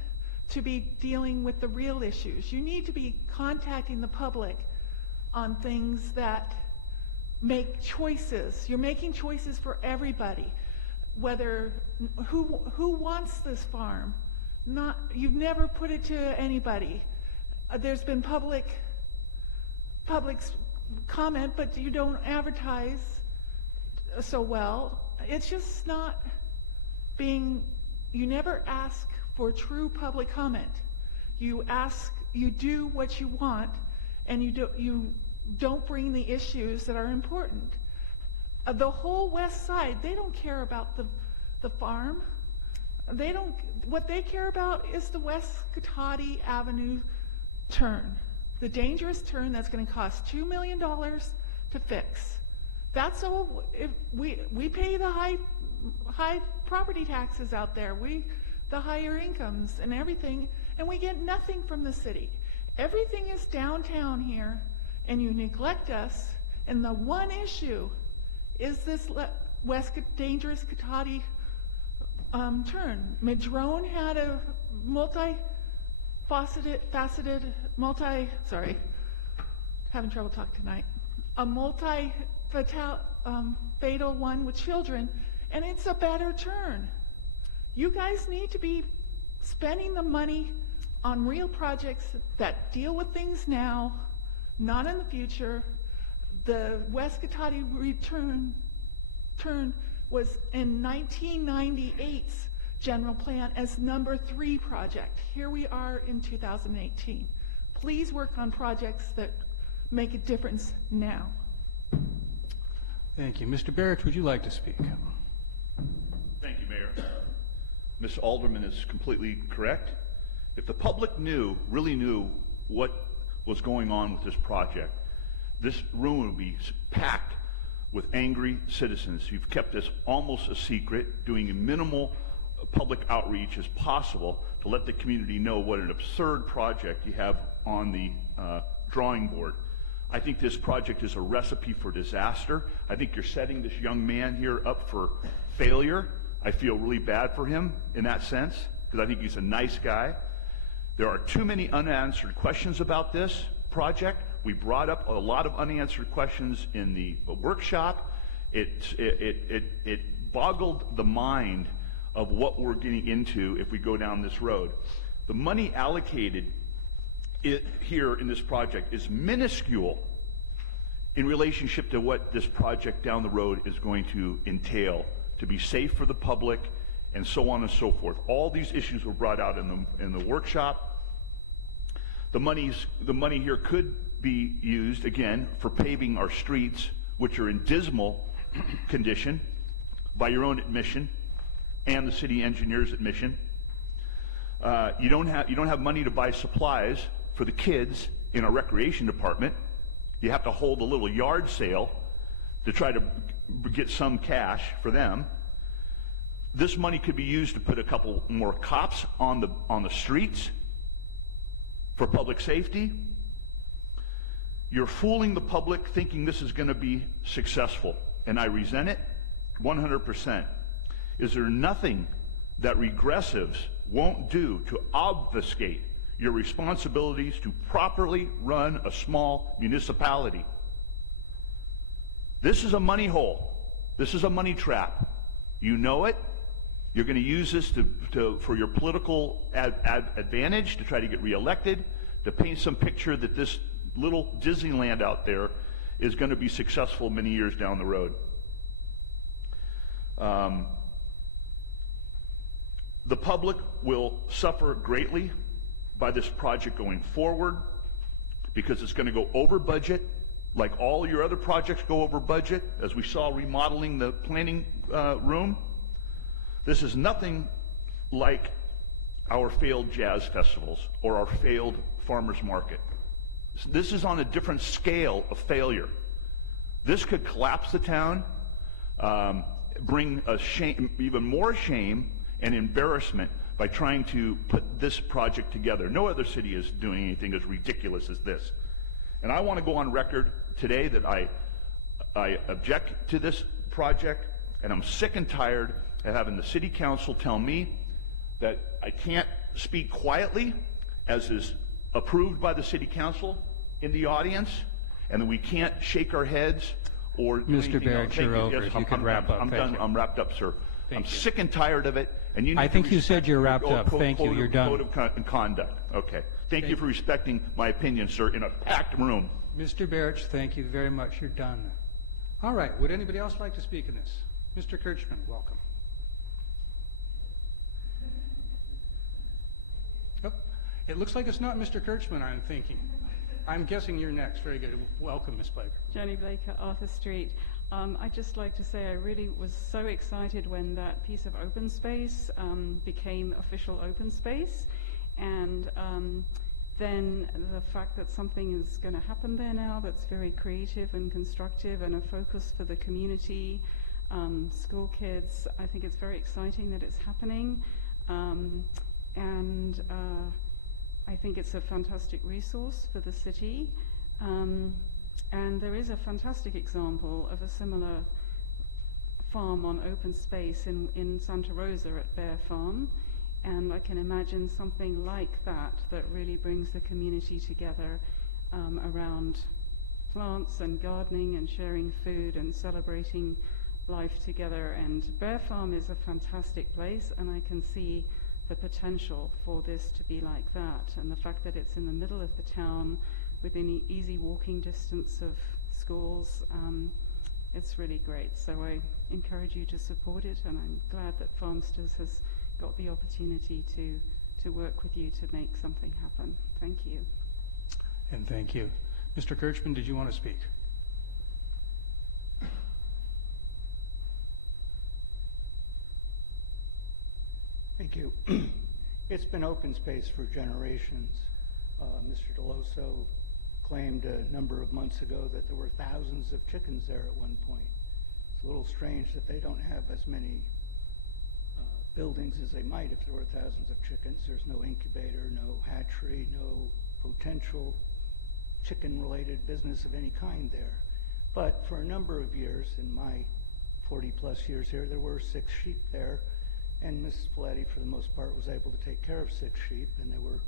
to be dealing with the real issues. You need to be contacting the public on things that make choices. You're making choices for everybody. Whether who wants this farm? Not, you've never put it to anybody. There's been public comment, but you don't advertise so well. It's just not being. You never ask for true public comment. You do what you want, and you don't bring the issues that are important. The whole west side, they don't care about the farm. What they care about is the West Cotati Avenue turn, the dangerous turn that's going to cost $2 million to fix. That's all. If we pay the high property taxes out there, the higher incomes and everything, and we get nothing from the city. Everything is downtown here, and you neglect us. And the one issue is this dangerous Cotati turn. Madrone had a having trouble talking tonight. A fatal one with children, and it's a better turn. You guys need to be spending the money on real projects that deal with things now, not in the future. The West Cotati turn was in 1998's general plan as number 3 project. Here we are in 2018. Please work on projects that make a difference now. Thank you. Mr. Barrett, would you like to speak? Thank you, Mayor. Ms. Alderman is completely correct. If the public really knew what was going on with this project, this room would be packed with angry citizens. You've kept this almost a secret, doing a minimal public outreach as possible to let the community know what an absurd project you have on the drawing board. I think this project is a recipe for disaster. I think you're setting this young man here up for failure. I feel really bad for him in that sense, because I think he's a nice guy. There are too many unanswered questions about this project. We brought up a lot of unanswered questions in the workshop. It boggled the mind of what we're getting into if we go down this road. The money allocated here in this project is minuscule in relationship to what this project down the road is going to entail, to be safe for the public and so on and so forth. All these issues were brought out in the workshop. The money here could be used, again, for paving our streets, which are in dismal condition by your own admission and the city engineer's admission. You don't have money to buy supplies for the kids in our recreation department. You have to hold a little yard sale to try to get some cash for them. This money could be used to put a couple more cops on the streets for public safety. You're fooling the public thinking this is going to be successful, and I resent it 100%. Is there nothing that regressives won't do to obfuscate your responsibilities to properly run a small municipality? This is a money hole. This is a money trap. You know it. You're going to use this for your political advantage, to try to get reelected, to paint some picture that this little Disneyland out there is going to be successful many years down the road. The public will suffer greatly by this project going forward, because it's going to go over budget, like all your other projects go over budget, as we saw remodeling the planning room. This is nothing like our failed jazz festivals or our failed farmers market. This is on a different scale of failure. This could collapse the town, bring a shame, even more shame and embarrassment by trying to put this project together. No other city is doing anything as ridiculous as this. And I want to go on record today that I object to this project, and I'm sick and tired of having the city council tell me that I can't speak quietly, as is approved by the city council in the audience, and that we can't shake our heads or do Mr. anything Barrett, else. you're Thank you. over. Yes, If you I'm could done. wrap up. I'm Thank done. you. I'm wrapped up, sir. Thank I'm you. sick and tired of it, and you need I to think you said respect you're your wrapped up. Thank you. code You're of- done. Code of conduct. Okay. Thank you for respecting my opinion, sir, in a packed room. Mr. Barrett, thank you very much. You're done. All right. Would anybody else like to speak in this? Mr. Kirchman, welcome. Oh, it looks like it's not Mr. Kirchman, I'm thinking. I'm guessing you're next. Very good. Welcome, Ms. Blake. Jenny Blake at Arthur Street. I'd just like to say I really was so excited when that piece of open space became official open space. And then the fact that something is going to happen there now that's very creative and constructive and a focus for the community, school kids, I think it's very exciting that it's happening. I think it's a fantastic resource for the city. And there is a fantastic example of a similar farm on open space in Santa Rosa at Bear Farm. And I can imagine something like that that really brings the community together around plants and gardening and sharing food and celebrating life together. And Bear Farm is a fantastic place, and I can see the potential for this to be like that. And the fact that it's in the middle of the town within easy walking distance of schools, it's really great. So I encourage you to support it, and I'm glad that Farmsters has got the opportunity to work with you to make something happen. Thank you. And thank you. Mr. Kirchman, did you want to speak? Thank you. It's been open space for generations. Mr. Deloso claimed a number of months ago that there were thousands of chickens there at one point. It's a little strange that they don't have as many buildings as they might if there were thousands of chickens. There's no incubator, no hatchery, no potential chicken-related business of any kind there. But for a number of years, in my 40-plus years here, there were 6 sheep there, and Mrs. Folletti, for the most part, was able to take care of 6 sheep, and there were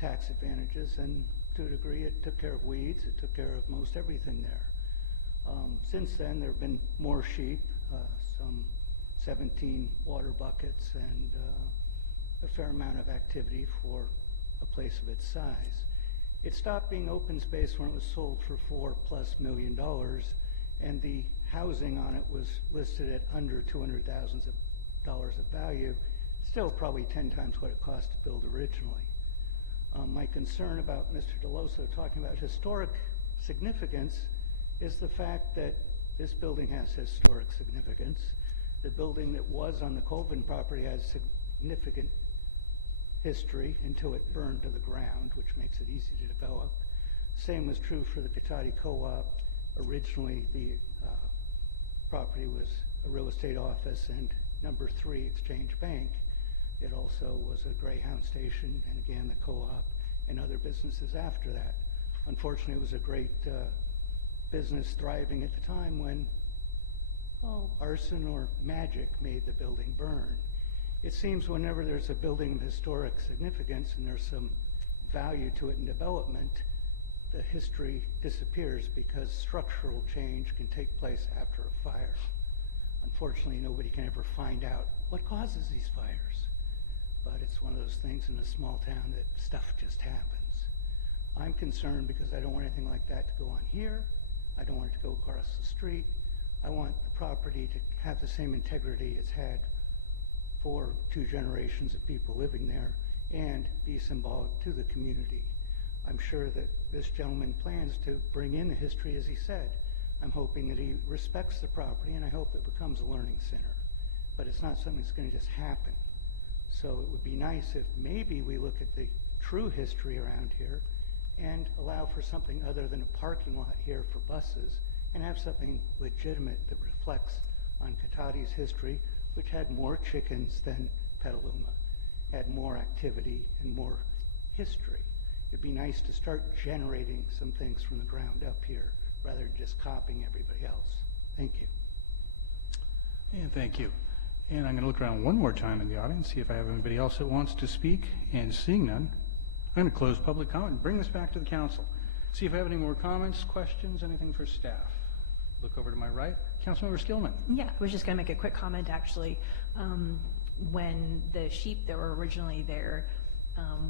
tax advantages, and to a degree, it took care of weeds, it took care of most everything there. Since then, there have been more sheep, some 17 water buckets, and a fair amount of activity for a place of its size. It stopped being open space when it was sold for $4+ million, and the housing on it was listed at under $200,000 of value, still probably 10 times what it cost to build originally. My concern about Mr. Deloso talking about historic significance is the fact that this building has historic significance. The building that was on the Colvin property has significant history until it burned to the ground, which makes it easy to develop. Same was true for the Cotati Co-op. Originally, the property was a real estate office and number 3 Exchange Bank. It also was a Greyhound station, and again, the co-op and other businesses after that. Unfortunately, it was a great business thriving at the time when arson or magic made the building burn. It seems whenever there's a building of historic significance and there's some value to it in development, the history disappears because structural change can take place after a fire. Unfortunately, nobody can ever find out what causes these fires. But it's one of those things in a small town that stuff just happens. I'm concerned because I don't want anything like that to go on here. I don't want it to go across the street. I want the property to have the same integrity it's had for 2 generations of people living there and be symbolic to the community. I'm sure that this gentleman plans to bring in the history, as he said. I'm hoping that he respects the property, and I hope it becomes a learning center. But it's not something that's going to just happen. So it would be nice if maybe we look at the true history around here and allow for something other than a parking lot here for buses and have something legitimate that reflects on Cotati's history, which had more chickens than Petaluma had more activity and more history. It'd be nice to start generating some things from the ground up here rather than just copying everybody else. Thank you. And thank you. And I'm going to look around one more time in the audience, see if I have anybody else that wants to speak. And seeing none, I'm going to close public comment and bring this back to the council. See if I have any more comments, questions, anything for staff. Look over to my right. Councilmember Skillman. Yeah, I was just going to make a quick comment, actually. When the sheep that were originally there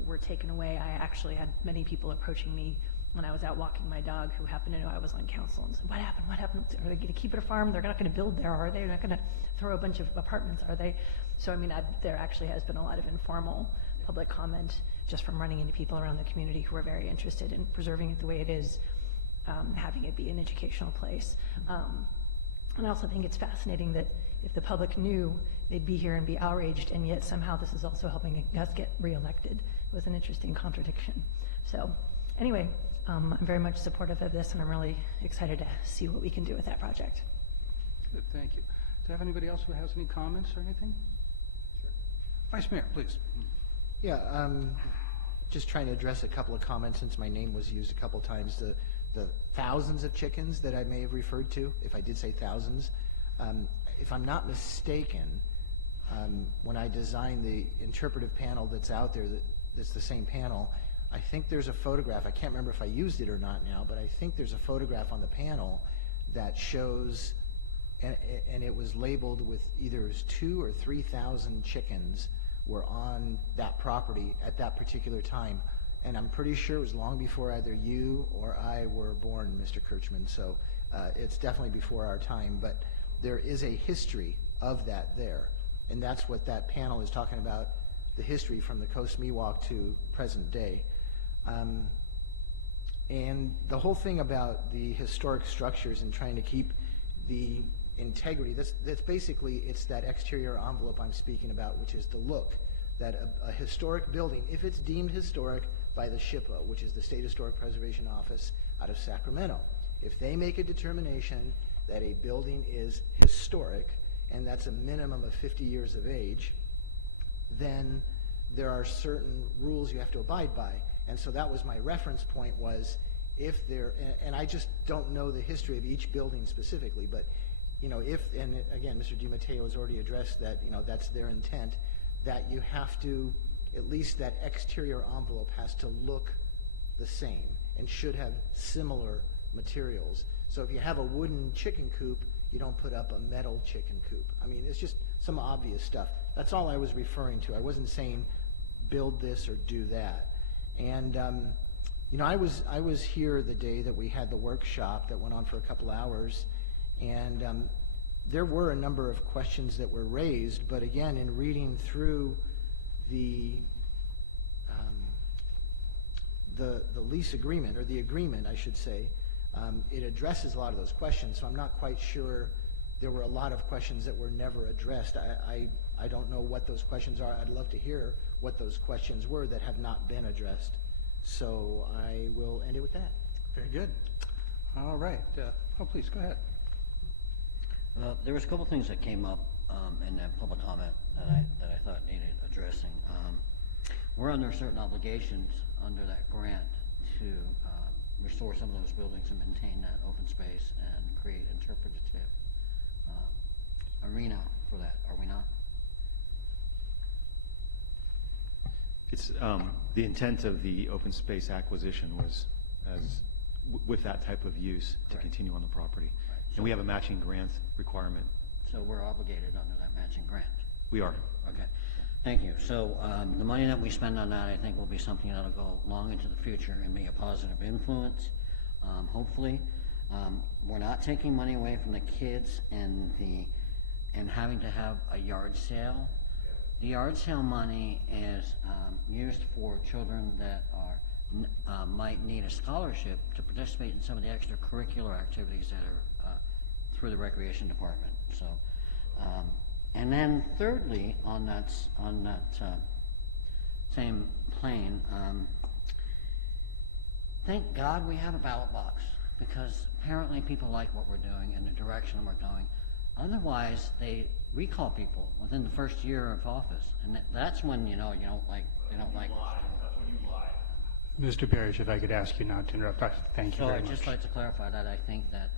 were taken away, I actually had many people approaching me when I was out walking my dog who happened to know I was on council and said, what happened? What happened? Are they going to keep it a farm? They're not going to build there, are they? They're not going to throw a bunch of apartments, are they? So, I mean, there actually has been a lot of informal public comment just from running into people around the community who are very interested in preserving it the way it is, having it be an educational place. And I also think it's fascinating that if the public knew, they'd be here and be outraged, and yet somehow this is also helping us get reelected. It was an interesting contradiction. So anyway, I'm very much supportive of this, and I'm really excited to see what we can do with that project. Good, thank you. Do I have anybody else who has any comments or anything? Sure. Vice Mayor, please. Yeah, just trying to address a couple of comments since my name was used a couple times. The thousands of chickens that I may have referred to, if I did say thousands. If I'm not mistaken, when I designed the interpretive panel that's out there, that's the same panel, I think there's a photograph. I can't remember if I used it or not now, but I think there's a photograph on the panel that shows, and it was labeled with either it was 2,000 or 3,000 chickens were on that property at that particular time. And I'm pretty sure it was long before either you or I were born, Mr. Kirchman, so it's definitely before our time, but there is a history of that there. And that's what that panel is talking about, the history from the Coast Miwok to present day. And the whole thing about the historic structures and trying to keep the integrity, that's basically, it's that exterior envelope I'm speaking about, which is the look that a historic building, if it's deemed historic by the SHPO, which is the State Historic Preservation Office out of Sacramento, if they make a determination that a building is historic, and that's a minimum of 50 years of age, then there are certain rules you have to abide by. And so that was my reference point, was if there, and I just don't know the history of each building specifically, but you know, if, and again, Mr. DiMatteo has already addressed that, you know, that's their intent, that you have to, at least that exterior envelope has to look the same and should have similar materials. So if you have a wooden chicken coop, you don't put up a metal chicken coop. I mean, it's just some obvious stuff. That's all I was referring to. I wasn't saying build this or do that. And you know, I was here the day that we had the workshop that went on for a couple hours, and there were a number of questions that were raised, but again, in reading through the lease agreement, or the agreement, I should say, it addresses a lot of those questions, so I'm not quite sure. There were a lot of questions that were never addressed. I don't know what those questions are. I'd love to hear what those questions were that have not been addressed. So I will end it with that. Very good. All right. Please, go ahead. There was a couple things that came up in that public comment that I thought needed addressing. We're under certain obligations under that grant to restore some of those buildings and maintain that open space and create interpretive arena for that, are we not? It's the intent of the open space acquisition was with that type of use to continue on the property. Right. And we have a matching grant requirement. So we're obligated under that matching grant? We are. Okay, thank you. So the money that we spend on that, I think, will be something that'll go long into the future and be a positive influence, hopefully. We're not taking money away from the kids and having to have a yard sale. The yard sale money is used for children that might need a scholarship to participate in some of the extracurricular activities that are through the recreation department. So, and then thirdly, on that same plane, thank God we have a ballot box, because apparently people like what we're doing and the direction we're going. Otherwise, they recall people within the first year of office, and that's when, you know, they don't like. Mr. Parrish, if I could ask you not to interrupt, thank you So very I'd much. just like to clarify that I think that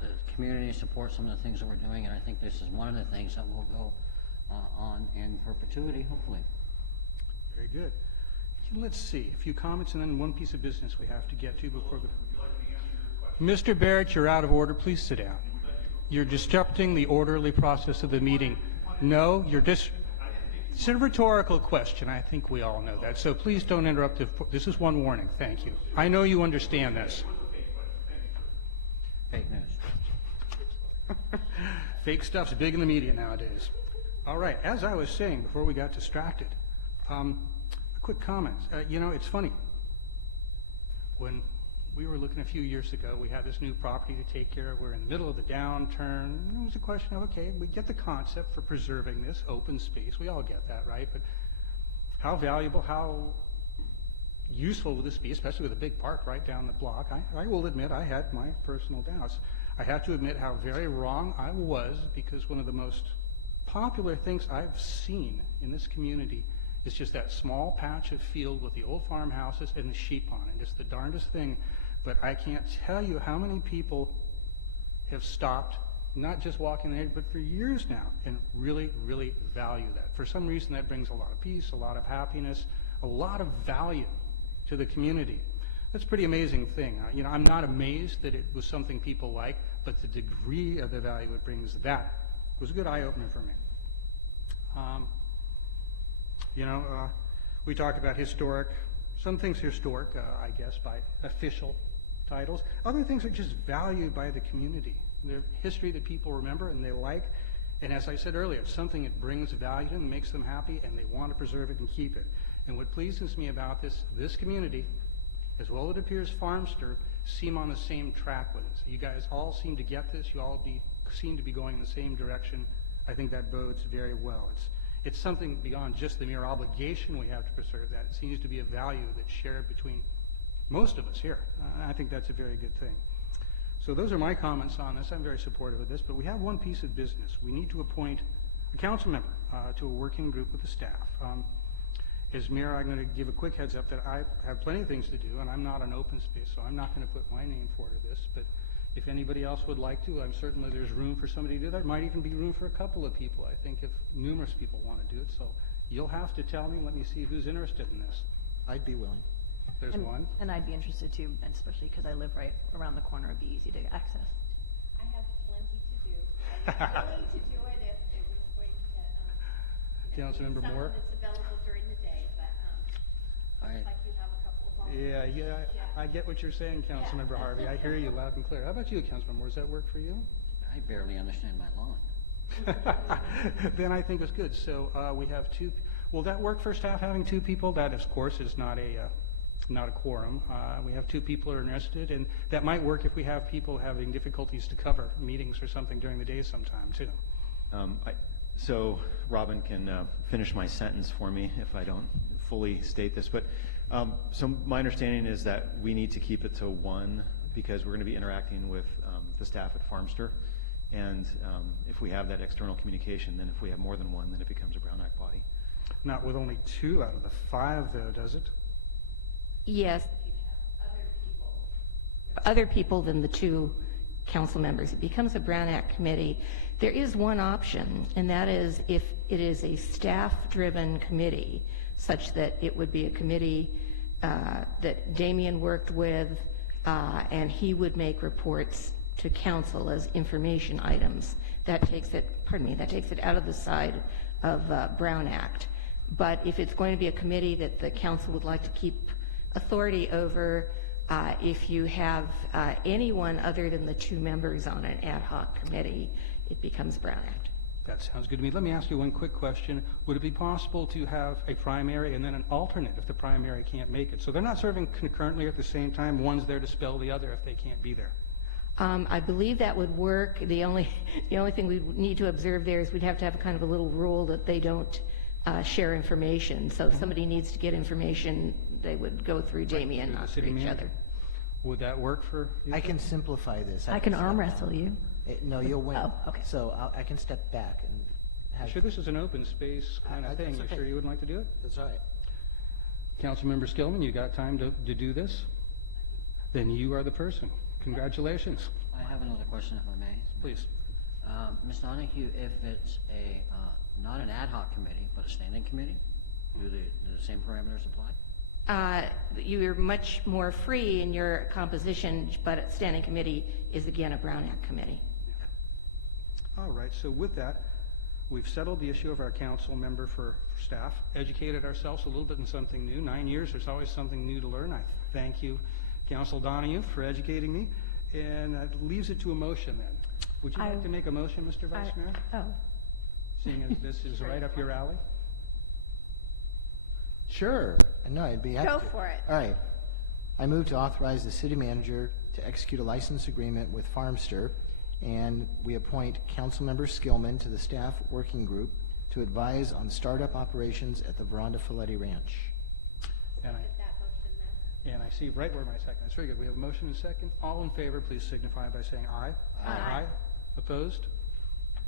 the community supports some of the things that we're doing, and I think this is one of the things that will go on in perpetuity, hopefully. Very good. Let's see, a few comments and then one piece of business we have to get to before. Mr. Barrett, you're out of order. Please sit down. You're disrupting the orderly process of the meeting. No, it's a rhetorical question. I think we all know that. So please don't interrupt. This is one warning. Thank you. I know you understand this. Fake news. Fake stuff's big in the media nowadays. All right, as I was saying before we got distracted, a quick comment. You know, it's funny. When we were looking a few years ago, we had this new property to take care of. We're in the middle of the downturn. It was a question of, okay, we get the concept for preserving this open space. We all get that, right? But how valuable, how useful will this be, especially with a big park right down the block? I will admit I had my personal doubts. I have to admit how very wrong I was, because one of the most popular things I've seen in this community is just that small patch of field with the old farmhouses and the sheep on it. It's the darndest thing, but I can't tell you how many people have stopped, not just walking the neighborhood, but for years now, and really, really value that. For some reason, that brings a lot of peace, a lot of happiness, a lot of value to the community. That's a pretty amazing thing. You know, I'm not amazed that it was something people like, but the degree of the value it brings, that was a good eye-opener for me. You know, we talk about historic, some things historic, I guess, by official titles. Other things are just valued by the community. They're history that people remember and they like. And as I said earlier, it's something that brings value to them, makes them happy, and they want to preserve it and keep it. And what pleases me about this community, as well as it appears Farmster, seem on the same track with us. You guys all seem to get this. You all seem to be going in the same direction. I think that bodes very well. It's something beyond just the mere obligation we have to preserve that. It seems to be a value that's shared between most of us here. I think that's a very good thing. So those are my comments on this. I'm very supportive of this, but we have one piece of business. We need to appoint a council member to a working group with the staff. As mayor, I'm going to give a quick heads up that I have plenty of things to do, and I'm not an open space, so I'm not going to put my name forward to this, but if anybody else would like to, I'm certainly there's room for somebody to do that. There might even be room for a couple of people, I think, if numerous people want to do it. So you'll have to tell me. Let me see who's interested in this. I'd be willing. There's one. And I'd be interested too, and especially because I live right around the corner. It'd be easy to access. I have plenty to do. I'm willing to do it if it was going to, Councilmember Moore? someone that's available during the day, but looks like you have a couple of volunteers. Yeah, I get what you're saying, Councilmember Harvey. I hear you loud and clear. How about you, Councilmember Moore? Does that work for you? I barely understand my lawn. Then I think it's good. So we have two. Will that work for staff, having two people? That, of course, is not a quorum. We have two people who are interested, and that might work if we have people having difficulties to cover meetings or something during the day sometime, too. So Robin can finish my sentence for me if I don't fully state this. But so my understanding is that we need to keep it to one because we're going to be interacting with the staff at Farmster. And if we have that external communication, then if we have more than one, then it becomes a Brown Act body. Not with only 2 out of the 5, though, does it? Yes. Other people than the 2 council members. It becomes a Brown Act committee. There is one option, and that is if it is a staff-driven committee, such that it would be a committee that Damien worked with, and he would make reports to council as information items. That takes it, that takes it out of the side of Brown Act. But if it's going to be a committee that the council would like to keep authority over, if you have anyone other than the 2 members on an ad hoc committee, it becomes Brown Act. That sounds good to me. Let me ask you one quick question. Would it be possible to have a primary and then an alternate if the primary can't make it? So they're not serving concurrently at the same time. One's there to spell the other if they can't be there. I believe that would work. The only thing we need to observe there is we'd have to have a kind of a little rule that they don't share information. So if somebody needs to get information, they would go through Damien, not through each other. Would that work for you? I can simplify this. I can arm wrestle you. No, you'll win. Oh, okay. So I can step back and have. Sure, this is an open space kind of thing. That's You okay. sure you wouldn't like to do it? That's all right. Councilmember Skillman, you got time to do this? Then you are the person. Congratulations. I have another question, if I may. Please. Ms. Donahue, if it's a, not an ad hoc committee, but a standing committee, do the same parameters apply? You're much more free in your composition, but a standing committee is again a Brown Act committee. All right, so with that, we've settled the issue of our council member for staff, educated ourselves a little bit in something new. 9 years, there's always something new to learn. I thank you, Council Donahue, for educating me. And that leaves it to a motion then. Would you like to make a motion, Mr. Vice Mayor? Oh, Seeing as this is right up your alley? Sure. No, I'd be happy Go to. for it. All right. I move to authorize the city manager to execute a license agreement with Farmster, and we appoint Councilmember Skillman to the staff working group to advise on startup operations at the Veranda Folletti Ranch. And I see right where my second. That's very good. We have a motion and a second. All in favor, please signify by saying aye. Aye. Opposed?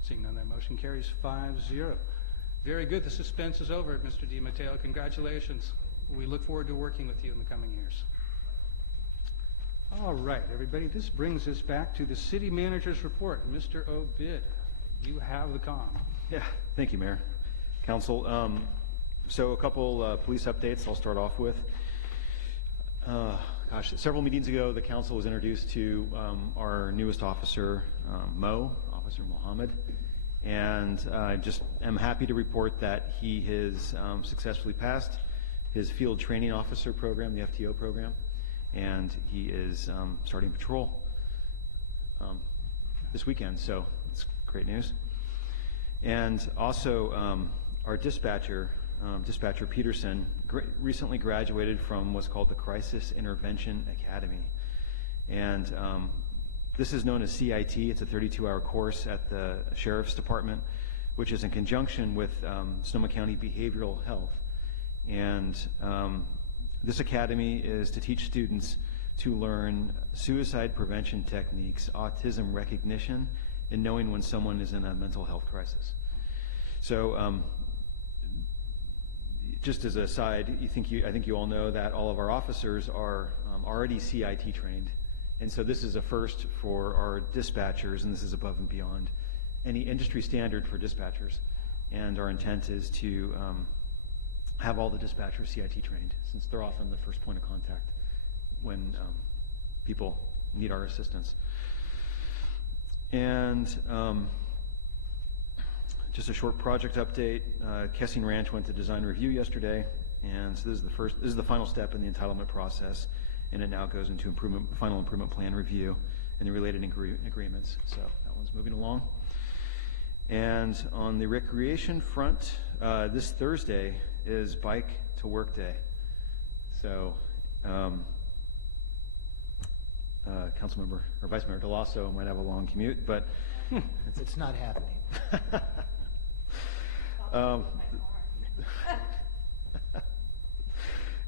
Seeing none, that motion carries 5-0. Very good. The suspense is over, Mr. DiMatteo. Congratulations. We look forward to working with you in the coming years. All right, everybody. This brings us back to the city manager's report. Mr. Obid, you have the com. Yeah, thank you, Mayor. Council, so a couple police updates I'll start off with. Several meetings ago, the council was introduced to our newest officer, Officer Mohammed, and I just am happy to report that he has successfully passed his field training officer program, the FTO program, and he is starting patrol this weekend, so it's great news. And also, our dispatcher Peterson recently graduated from what's called the Crisis Intervention Academy. And this is known as CIT. It's a 32-hour course at the Sheriff's Department, which is in conjunction with Sonoma County Behavioral Health. And this academy is to teach students to learn suicide prevention techniques, autism recognition, and knowing when someone is in a mental health crisis. So just as a side, I think you all know that all of our officers are already CIT trained. And so this is a first for our dispatchers, and this is above and beyond any industry standard for dispatchers. And our intent is to have all the dispatchers CIT trained, since they're often the first point of contact when people need our assistance. And just a short project update. Kessing Ranch went to design review yesterday, and so this is the final step in the entitlement process, and it now goes into final improvement plan review and the related agreements. So that one's moving along. And on the recreation front, this Thursday is Bike to Work Day. So Councilmember or Vice Mayor DeLasso might have a long commute, but it's not happening.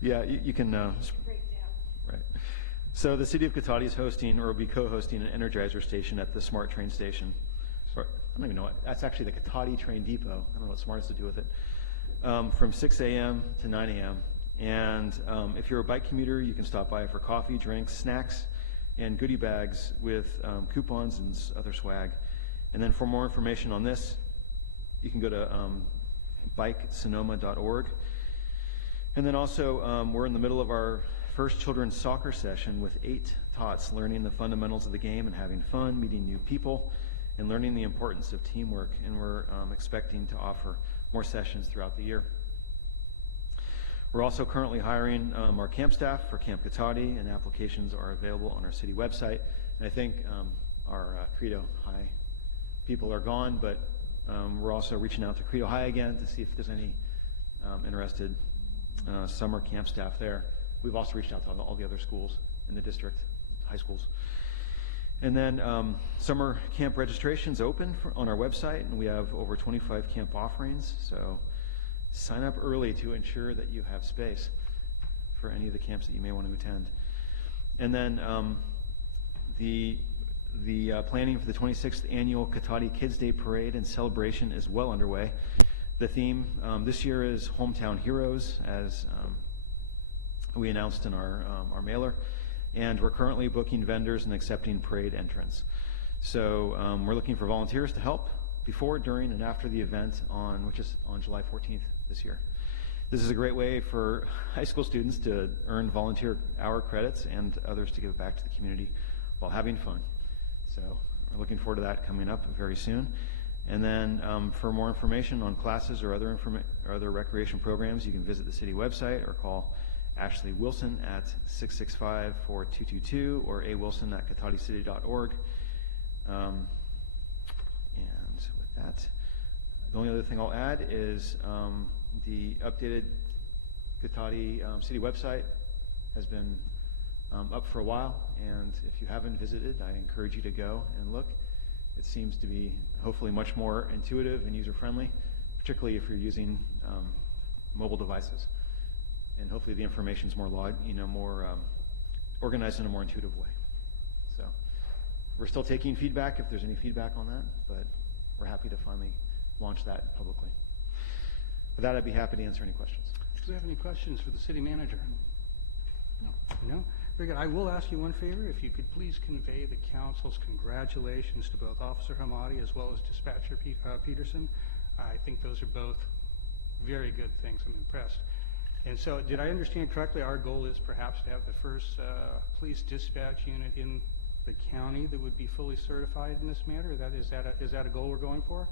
Yeah, you can. Right. So the city of Cotati is hosting, or will be co-hosting, an Energizer station at the Smart train station. I don't even know. That's actually the Cotati train depot. I don't know what Smart has to do with it. From 6 a.m. to 9 a.m. And if you're a bike commuter, you can stop by for coffee, drinks, snacks, and goodie bags with coupons and other swag. And then for more information on this, you can go to bikesonoma.org. And then also, we're in the middle of our first children's soccer session with 8 tots, learning the fundamentals of the game and having fun, meeting new people, and learning the importance of teamwork. And we're expecting to offer more sessions throughout the year. We're also currently hiring our camp staff for Camp Cotati, and applications are available on our city website. And I think our Credo High people are gone, but we're also reaching out to Credo High again to see if there's any interested summer camp staff there. We've also reached out to all the other schools in the district, high schools. And then summer camp registration's open on our website, and we have over 25 camp offerings. So sign up early to ensure that you have space for any of the camps that you may want to attend. And then the The planning for the 26th annual Cotati Kids Day Parade and celebration is well underway. The theme this year is Hometown Heroes, as we announced in our mailer, and we're currently booking vendors and accepting parade entrants. So we're looking for volunteers to help before, during, and after the event, which is on July 14th this year. This is a great way for high school students to earn volunteer hour credits and others to give back to the community while having fun. So we're looking forward to that coming up very soon. And then for more information on classes or other recreation programs, you can visit the city website or call Ashley Wilson at 665-4222 or awilson@cotaticity.org. And with that, the only other thing I'll add is the updated Cotati city website has been up for a while, and if you haven't visited, I encourage you to go and look. It seems to be hopefully much more intuitive and user-friendly, particularly if you're using mobile devices. And hopefully the information's more organized in a more intuitive way. So we're still taking feedback if there's any feedback on that, but we're happy to finally launch that publicly. With that, I'd be happy to answer any questions. Do we have any questions for the city manager? No. No? Very good. I will ask you one favor. If you could please convey the council's congratulations to both Officer Hamadi as well as Dispatcher Peterson. I think those are both very good things. I'm impressed. And so, did I understand correctly, our goal is perhaps to have the first police dispatch unit in the county that would be fully certified in this matter? Is that a goal we're going for?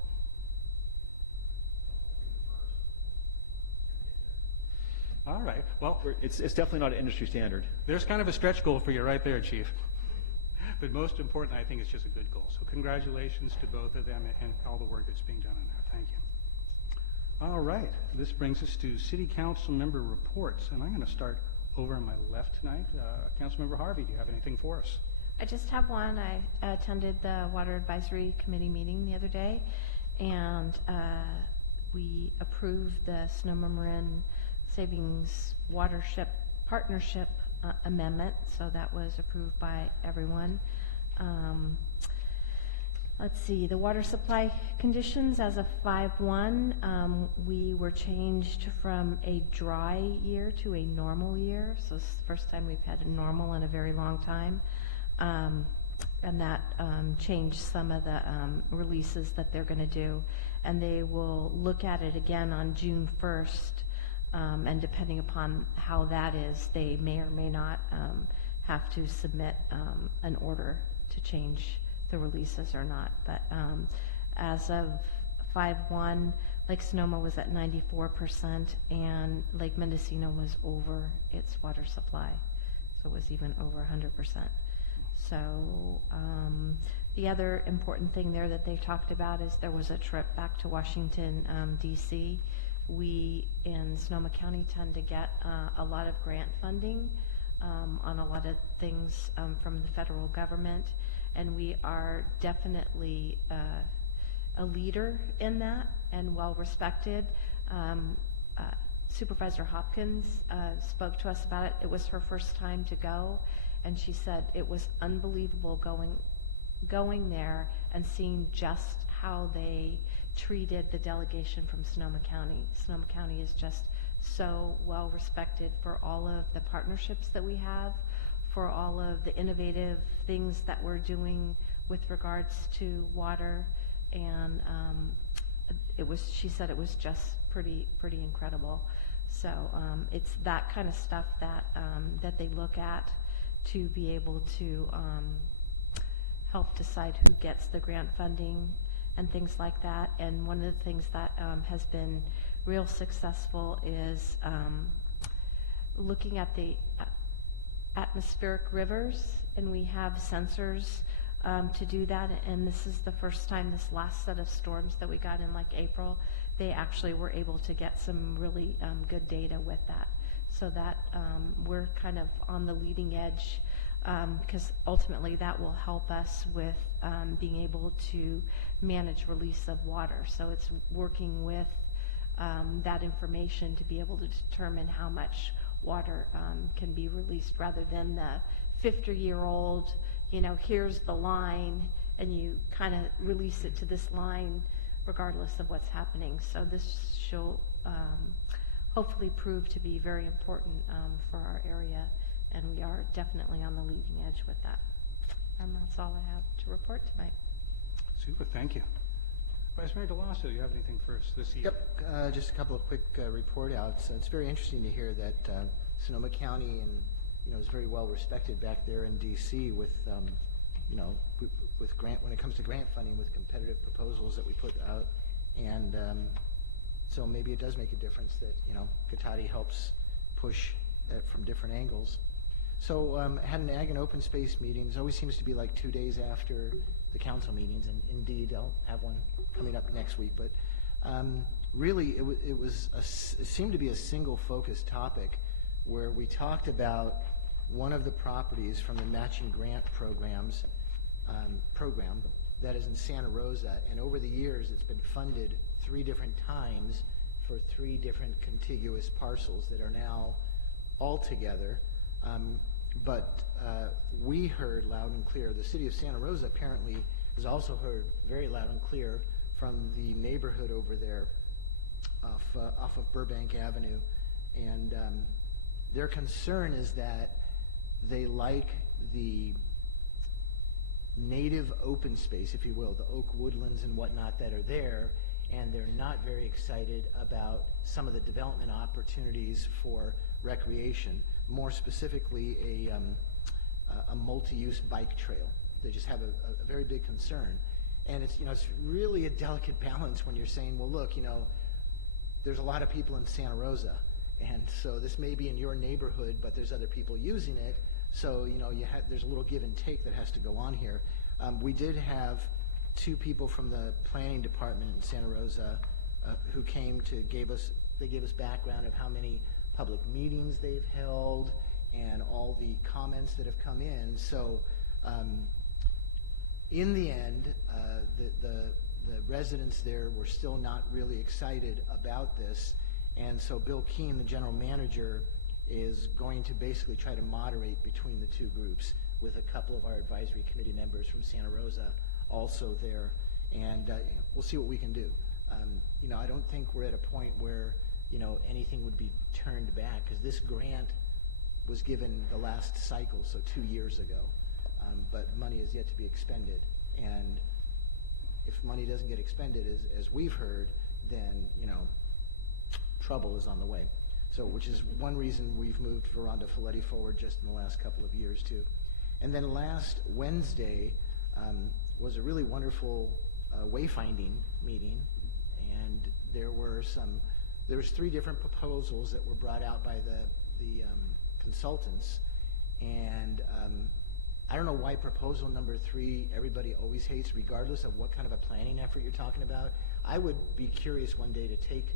All right. Well, it's definitely not an industry standard. There's kind of a stretch goal for you right there, Chief. But most important, I think it's just a good goal. So congratulations to both of them and all the work that's being done on that. Thank you. All right. This brings us to City Council member reports. And I'm going to start over on my left tonight. Councilmember Harvey, do you have anything for us? I just have one. I attended the Water Advisory Committee meeting the other day, and we approved the Sonoma Marin Savings Watership Partnership Amendment, so that was approved by everyone. Let's see, the water supply conditions as of 5/1, we were changed from a dry year to a normal year, so it's the first time we've had a normal in a very long time. And that changed some of the releases that they're going to do, and they will look at it again on June 1st. And depending upon how that is, they may or may not have to submit an order to change the releases or not. But as of 5/1, Lake Sonoma was at 94%, and Lake Mendocino was over its water supply, so it was even over 100%. So the other important thing there that they talked about is there was a trip back to Washington, D.C. We in Sonoma County tend to get a lot of grant funding on a lot of things from the federal government, and we are definitely a leader in that and well respected. Supervisor Hopkins spoke to us about it. It was her first time to go, and she said it was unbelievable going there and seeing just how they treated the delegation from Sonoma County. Sonoma County is just so well respected for all of the partnerships that we have, for all of the innovative things that we're doing with regards to water, and she said it was just pretty incredible. So it's that kind of stuff that they look at to be able to help decide who gets the grant funding and things like that. And one of the things that has been real successful is looking at the atmospheric rivers, and we have sensors to do that. And this is the first time, this last set of storms that we got in like April, they actually were able to get some really good data with that. So that we're kind of on the leading edge, because ultimately that will help us with being able to manage release of water. So it's working with that information to be able to determine how much water can be released, rather than the 50-year-old here's the line, and you kind of release it to this line regardless of what's happening. So this shall hopefully prove to be very important for our area, and we are definitely on the leading edge with that. And that's all I have to report tonight. Super, thank you. Vice Mayor DeLosso, do you have anything for us this evening? Yep, just a couple of quick report outs. It's very interesting to hear that Sonoma County is very well respected back there in DC with with grant, when it comes to grant funding, with competitive proposals that we put out, and so maybe it does make a difference that Cotati helps push that from different angles. So had an Ag and Open Space meeting. It always seems to be like 2 days after the council meetings, and indeed I'll have one coming up next week. But really, it seemed to be a single focus topic where we talked about one of the properties from the matching grant program that is in Santa Rosa, and over the years it's been funded 3 different times for 3 different contiguous parcels that are now all together. But we heard loud and clear. The city of Santa Rosa apparently has also heard very loud and clear from the neighborhood over there off of Burbank Avenue, and their concern is that they like the native open space, if you will, the oak woodlands and whatnot that are there, and they're not very excited about some of the development opportunities for recreation, more specifically a multi-use bike trail. They just have a very big concern. And it's really a delicate balance when you're saying, well, look, there's a lot of people in Santa Rosa, and so this may be in your neighborhood, but there's other people using it. So there's a little give and take that has to go on here. We did have 2 people from the planning department in Santa Rosa who came to gave us background of how many public meetings they've held and all the comments that have come in. So in the end, the residents there were still not really excited about this, and so Bill Keene, the general manager, is going to basically try to moderate between the 2 groups with a couple of our advisory committee members from Santa Rosa also there, and we'll see what we can do. I don't think we're at a point where anything would be turned back, because this grant was given the last cycle, so 2 years ago, but money is yet to be expended, and if money doesn't get expended, as we've heard, then trouble is on the way. So, which is one reason we've moved Veranda Folletti forward just in the last couple of years too. And then last Wednesday was a really wonderful wayfinding meeting, and there was 3 different proposals that were brought out by the consultants, and I don't know why proposal number 3 everybody always hates, regardless of what kind of a planning effort you're talking about. I would be curious one day to take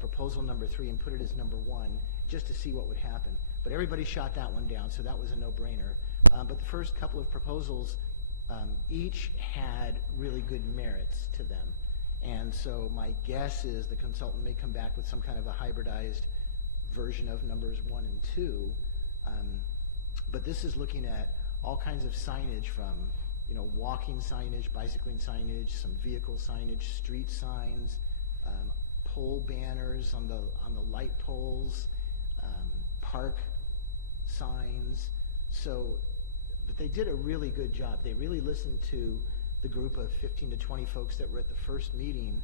proposal number 3 and put it as number 1 just to see what would happen. But everybody shot that one down, so that was a no-brainer. But the first couple of proposals each had really good merits to them. And so my guess is the consultant may come back with some kind of a hybridized version of numbers 1 and 2. But this is looking at all kinds of signage from, walking signage, bicycling signage, some vehicle signage, street signs, pole banners on the light poles, park signs. So, but they did a really good job. They really listened to the group of 15 to 20 folks that were at the first meeting,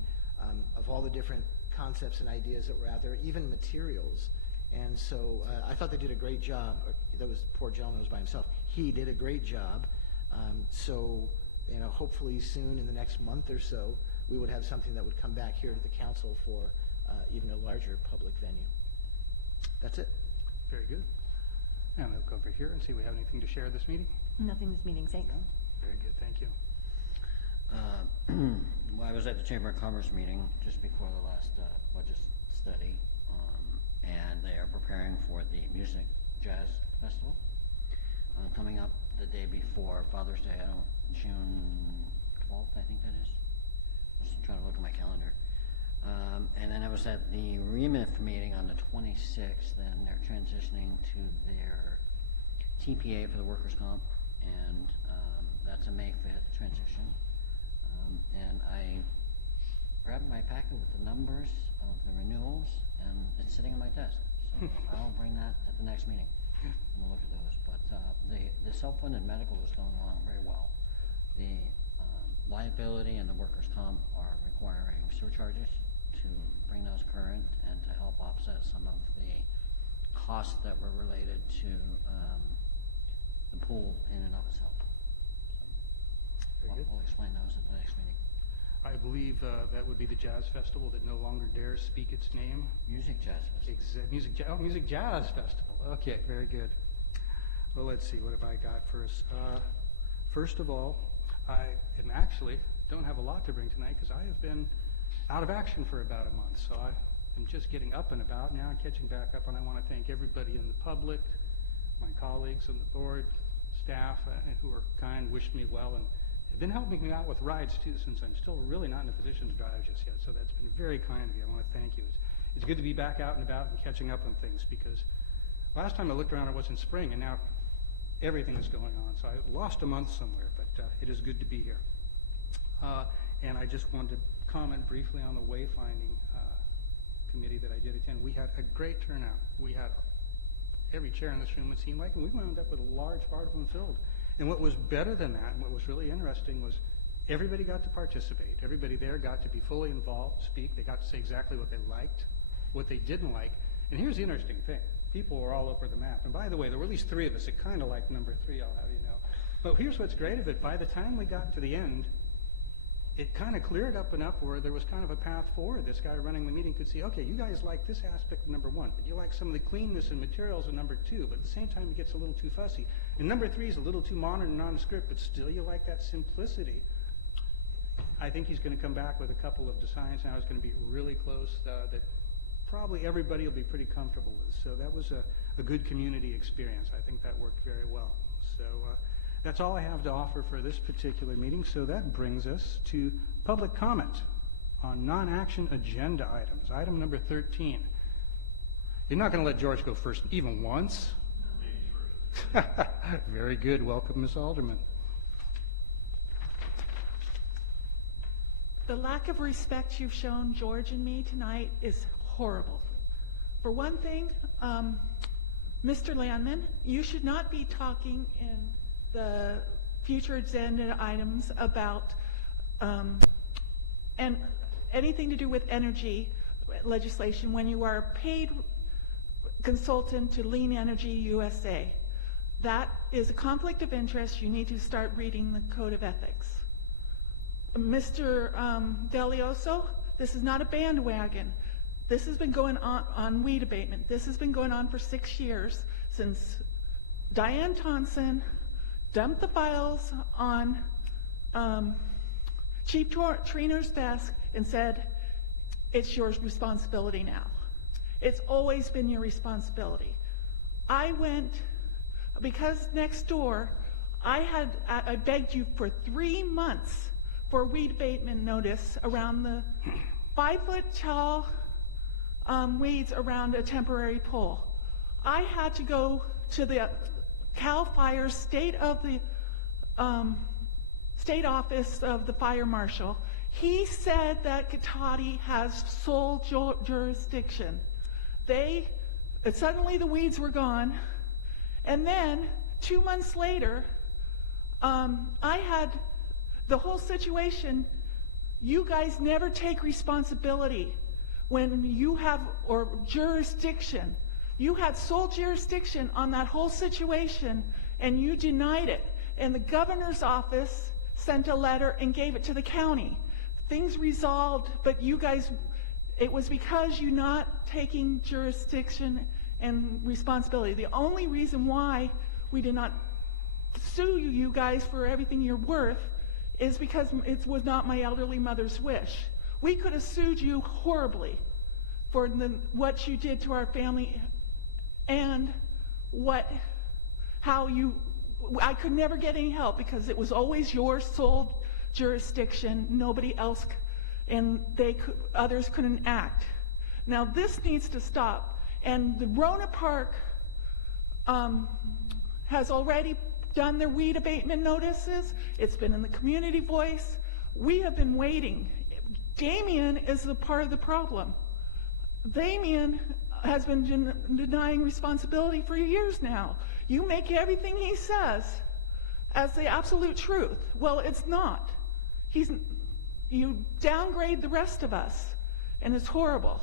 of all the different concepts and ideas that were out there, even materials. And so I thought they did a great job. That was poor gentleman was by himself. He did a great job. So hopefully soon, in the next month or so, we would have something that would come back here to the council for even a larger public venue. That's it. Very good. And we'll go over here and see if we have anything to share this meeting. Nothing this meeting, thanks. No? Very good, thank you. I was at the Chamber of Commerce meeting just before the last budget study, and they are preparing for the Music Jazz Festival coming up the day before Father's Day. June 12th, I think that is. Just trying to look at my calendar. And then I was at the REMIF meeting on the 26th, and they're transitioning to their TPA for the workers' comp, and that's a May 5th transition. And I grabbed my packet with the numbers of the renewals, and it's sitting on my desk. So I'll bring that at the next meeting, and we'll look at those. But the self-funded medical is going along very well. The liability and the workers' comp are requiring surcharges to bring those current and to help offset some of the costs that were related to the pool in and of itself. So we'll explain those at the next meeting. I believe that would be the Jazz Festival that no longer dares speak its name. Music Jazz Festival. Music Jazz Festival. Okay, very good. Well, let's see. What have I got first? First of all, I am actually don't have a lot to bring tonight because I have been out of action for about a month. So I am just getting up and about now and catching back up. And I want to thank everybody in the public, my colleagues on the board, staff who are kind, wished me well, and have been helping me out with rides too, since I'm still really not in a position to drive just yet. So that's been very kind of you. I want to thank you. It's good to be back out and about and catching up on things, because last time I looked around it was in spring, and now everything is going on. So I lost a month somewhere, but it is good to be here. And I just wanted to comment briefly on the wayfinding committee that I did attend. We had a great turnout. We had every chair in this room, it seemed like, and we wound up with a large part of them filled. And what was better than that, and what was really interesting, was everybody got to participate. Everybody there got to be fully involved, speak. They got to say exactly what they liked, what they didn't like. And here's the interesting thing. People were all over the map. And by the way, there were at least 3 of us that kind of liked number 3, I'll have you know. But here's what's great of it. By the time we got to the end, it kind of cleared up enough where there was kind of a path forward. This guy running the meeting could see, okay, you guys like this aspect of number 1, but you like some of the cleanness and materials of number 2, but at the same time it gets a little too fussy. And number 3 is a little too modern and nondescript, but still you like that simplicity. I think he's going to come back with a couple of designs now. It's going to be really close that probably everybody will be pretty comfortable with. So that was a good community experience. I think that worked very well. So that's all I have to offer for this particular meeting. So that brings us to public comment on non-action agenda items. Item number 13. You're not going to let George go first even once? Very good. Welcome, Ms. Alderman. The lack of respect you've shown George and me tonight is horrible. For one thing, Mr. Landman, you should not be talking in the future agenda items about and anything to do with energy legislation when you are a paid consultant to Lean Energy USA. That is a conflict of interest. You need to start reading the Code of Ethics. Mr. Delioso, this is not a bandwagon. This has been going on weed abatement. This has been going on for 6 years since Diane Thompson dumped the files on Chief Trainer's desk and said, it's your responsibility now. It's always been your responsibility. I went, because next door, I begged you for 3 months for a weed abatement notice around the 5-foot tall weeds around a temporary pole. I had to go to the CAL FIRE state office of the fire marshal. He said that Cotati has sole jurisdiction. Suddenly the weeds were gone, and then 2 months later, I had the whole situation. You guys never take responsibility when you have, or jurisdiction. You had sole jurisdiction on that whole situation, and you denied it. And the governor's office sent a letter and gave it to the county. Things resolved, but you guys, it was because you're not taking jurisdiction and responsibility. The only reason why we did not sue you guys for everything you're worth is because it was not my elderly mother's wish. We could have sued you horribly for what you did to our family, and I could never get any help because it was always your sole jurisdiction, nobody else, and others couldn't act. Now this needs to stop, and the Rona Park has already done their weed abatement notices. It's been in the community voice. We have been waiting. Damien is a part of the problem. Damien has been denying responsibility for years now. You make everything he says as the absolute truth. Well, it's not. You downgrade the rest of us, and it's horrible.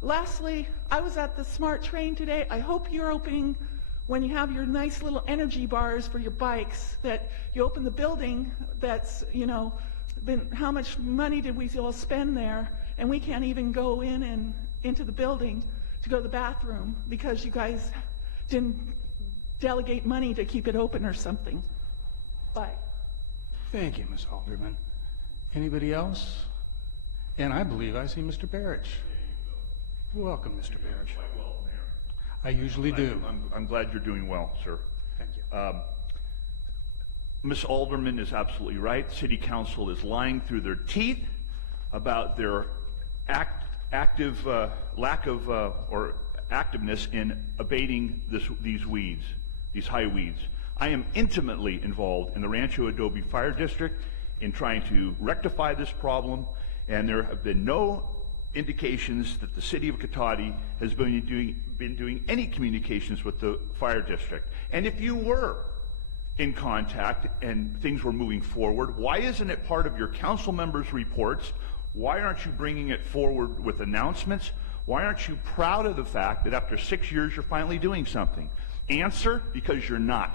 Lastly, I was at the SMART train today. I hope you're opening, when you have your nice little energy bars for your bikes, that you open the building that's, how much money did we all spend there, and we can't even go in and into the building to go to the bathroom because you guys didn't delegate money to keep it open or something. Bye. Thank you, Ms. Alderman. Anybody else? And I believe I see Mr. Barrich. Welcome, Mr. Barrich. Quite well, Mayor. I usually do. I'm glad you're doing well, sir. Thank you. Ms. Alderman is absolutely right. City Council is lying through their teeth about their active lack of or activeness in abating these weeds, these high weeds. I am intimately involved in the Rancho Adobe Fire District in trying to rectify this problem, and there have been no indications that the city of Cotati has been doing any communications with the fire district. And if you were in contact and things were moving forward, why isn't it part of your council members' reports? Why aren't you bringing it forward with announcements? Why aren't you proud of the fact that after 6 years you're finally doing something? Answer: because you're not.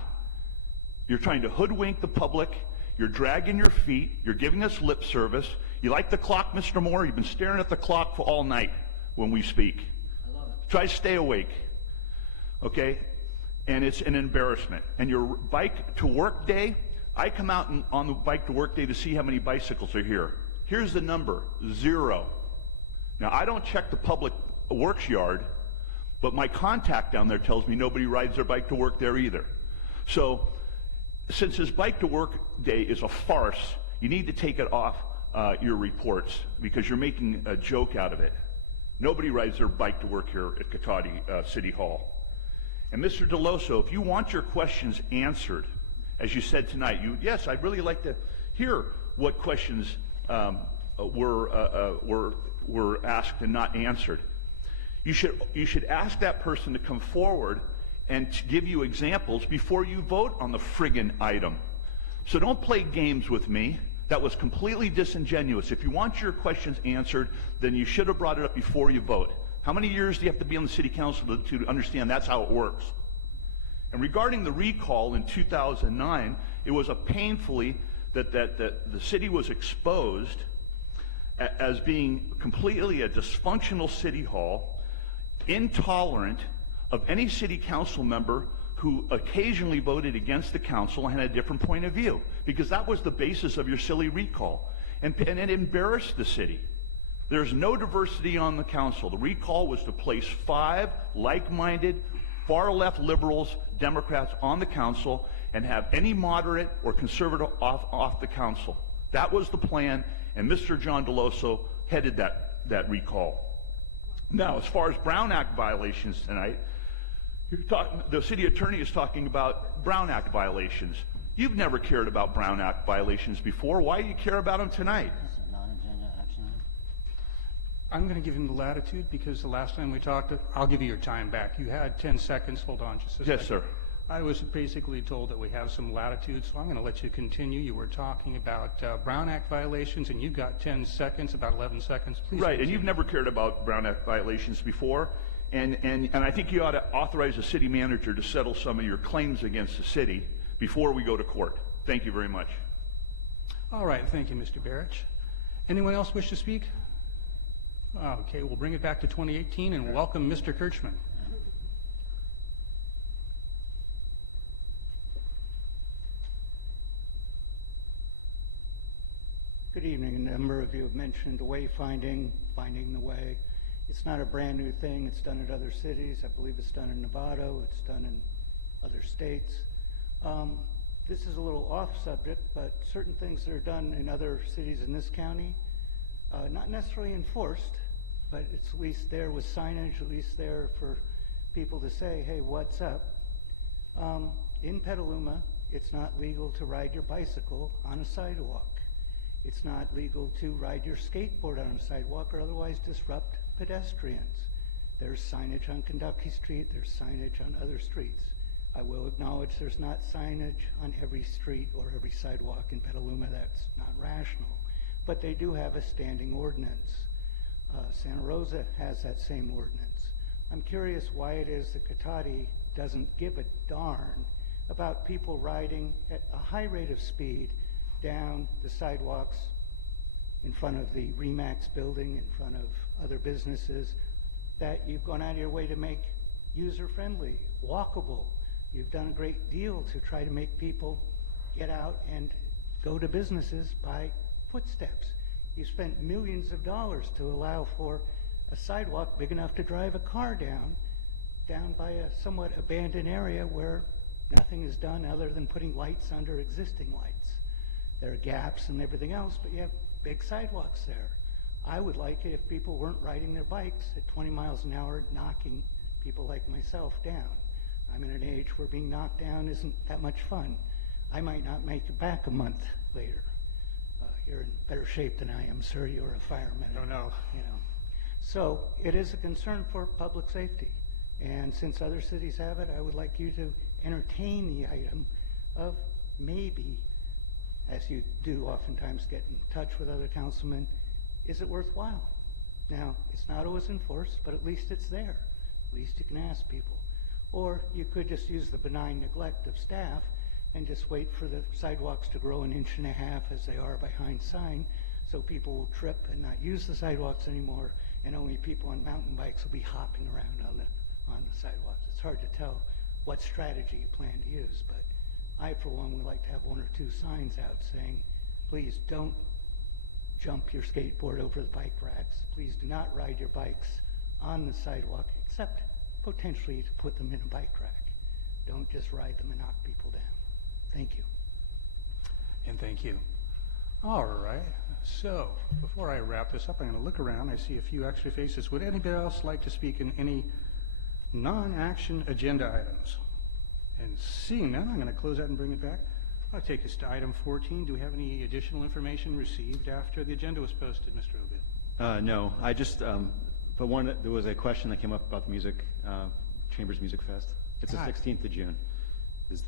You're trying to hoodwink the public. You're dragging your feet. You're giving us lip service. You like the clock, Mr. Moore? You've been staring at the clock for all night when we speak. I love it. Try to stay awake, okay? And it's an embarrassment. And your bike to work day, I come out on the bike to work day to see how many bicycles are here. Here's the number: 0. Now, I don't check the public works yard, but my contact down there tells me nobody rides their bike to work there either. So, since this bike to work day is a farce, you need to take it off your reports because you're making a joke out of it. Nobody rides their bike to work here at Cotati City Hall. And Mr. DeLoso, if you want your questions answered, as you said tonight, yes, I'd really like to hear what questions were asked and not answered. You should ask that person to come forward and to give you examples before you vote on the friggin' item. So don't play games with me. That was completely disingenuous. If you want your questions answered, then you should have brought it up before you vote. How many years do you have to be on the city council to understand that's how it works? And regarding the recall in 2009, it was a painfully that the city was exposed as being completely a dysfunctional city hall, intolerant of any city council member who occasionally voted against the council and had a different point of view, because that was the basis of your silly recall. And it embarrassed the city. There's no diversity on the council. The recall was to place 5 like-minded, far-left liberals, Democrats on the council and have any moderate or conservative off the council. That was the plan, and Mr. John DeLoso headed that recall. Now, as far as Brown Act violations tonight, the city attorney is talking about Brown Act violations. You've never cared about Brown Act violations before. Why do you care about them tonight? This is a non-agenda action item. I'm going to give him the latitude because the last time we talked, I'll give you your time back. You had 10 seconds. Hold on just a second. Yes, sir. I was basically told that we have some latitude, so I'm going to let you continue. You were talking about Brown Act violations, and you've got 10 seconds, about 11 seconds. Please Right, continue. and you've never cared about Brown Act violations before, and I think you ought to authorize the city manager to settle some of your claims against the city before we go to court. Thank you very much. All right, thank you, Mr. Barrich. Anyone else wish to speak? Okay, we'll bring it back to 2018 and welcome Mr. Kirchman. Good evening. A number of you have mentioned the wayfinding, finding the way. It's not a brand new thing. It's done at other cities. I believe it's done in Nevada. It's done in other states. This is a little off subject, but certain things that are done in other cities in this county, not necessarily enforced, but it's at least there with signage, at least there for people to say, hey, what's up? in Petaluma, it's not legal to ride your bicycle on a sidewalk. It's not legal to ride your skateboard on a sidewalk or otherwise disrupt pedestrians. There's signage on Kentucky Street, there's signage on other streets. I will acknowledge there's not signage on every street or every sidewalk in Petaluma. That's not rational. But they do have a standing ordinance. Santa Rosa has that same ordinance. I'm curious why it is that Cotati doesn't give a darn about people riding at a high rate of speed down the sidewalks in front of the RE/MAX building, in front of other businesses that you've gone out of your way to make user-friendly, walkable. You've done a great deal to try to make people get out and go to businesses by footsteps. You spent millions of dollars to allow for a sidewalk big enough to drive a car down by a somewhat abandoned area where nothing is done other than putting lights under existing lights. There are gaps and everything else, but you have big sidewalks there. I would like it if people weren't riding their bikes at 20 miles an hour, knocking people like myself down. I'm in an age where being knocked down isn't that much fun. I might not make it back a month later. You're in better shape than I am, sir. You're a fireman. I don't know. You know. So it is a concern for public safety. And since other cities have it, I would like you to entertain the item of maybe, as you do oftentimes get in touch with other councilmen, is it worthwhile? Now, it's not always enforced, but at least it's there. At least you can ask people. Or you could just use the benign neglect of staff and just wait for the sidewalks to grow 1.5 inches as they are behind sign, so people will trip and not use the sidewalks anymore, and only people on mountain bikes will be hopping around on the sidewalks. It's hard to tell what strategy you plan to use, but I, for one, would like to have 1 or 2 signs out saying, please don't jump your skateboard over the bike racks. Please do not ride your bikes on the sidewalk, except potentially to put them in a bike rack. Don't just ride them and knock people down. Thank you. And thank you. All right. So before I wrap this up, I'm going to look around. I see a few extra faces. Would anybody else like to speak in any non-action agenda items? And seeing none, I'm going to close that and bring it back. I'll take us to item 14. Do we have any additional information received after the agenda was posted, Mr. Obid? No, I just, but there was a question that came up about the music, Chambers Music Fest. It's the 16th of June, is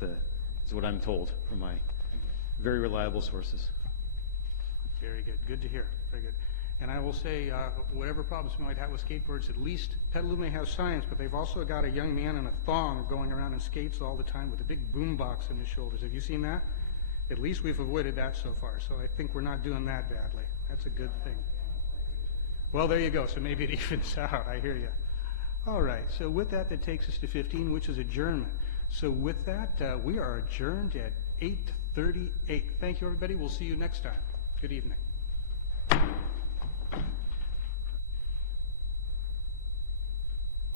what I'm told from my very reliable sources. Very good. Good to hear. Very good. And I will say, whatever problems we might have with skateboards, at least Petaluma has signs, but they've also got a young man in a thong going around in skates all the time with a big boom box on his shoulders. Have you seen that? At least we've avoided that so far, so I think we're not doing that badly. That's a good thing. Well, there you go. So maybe it evens out. I hear you. All right. So with that, that takes us to 15, which is adjournment. So with that, we are adjourned at 8:38. Thank you, everybody. We'll see you next time. Good evening.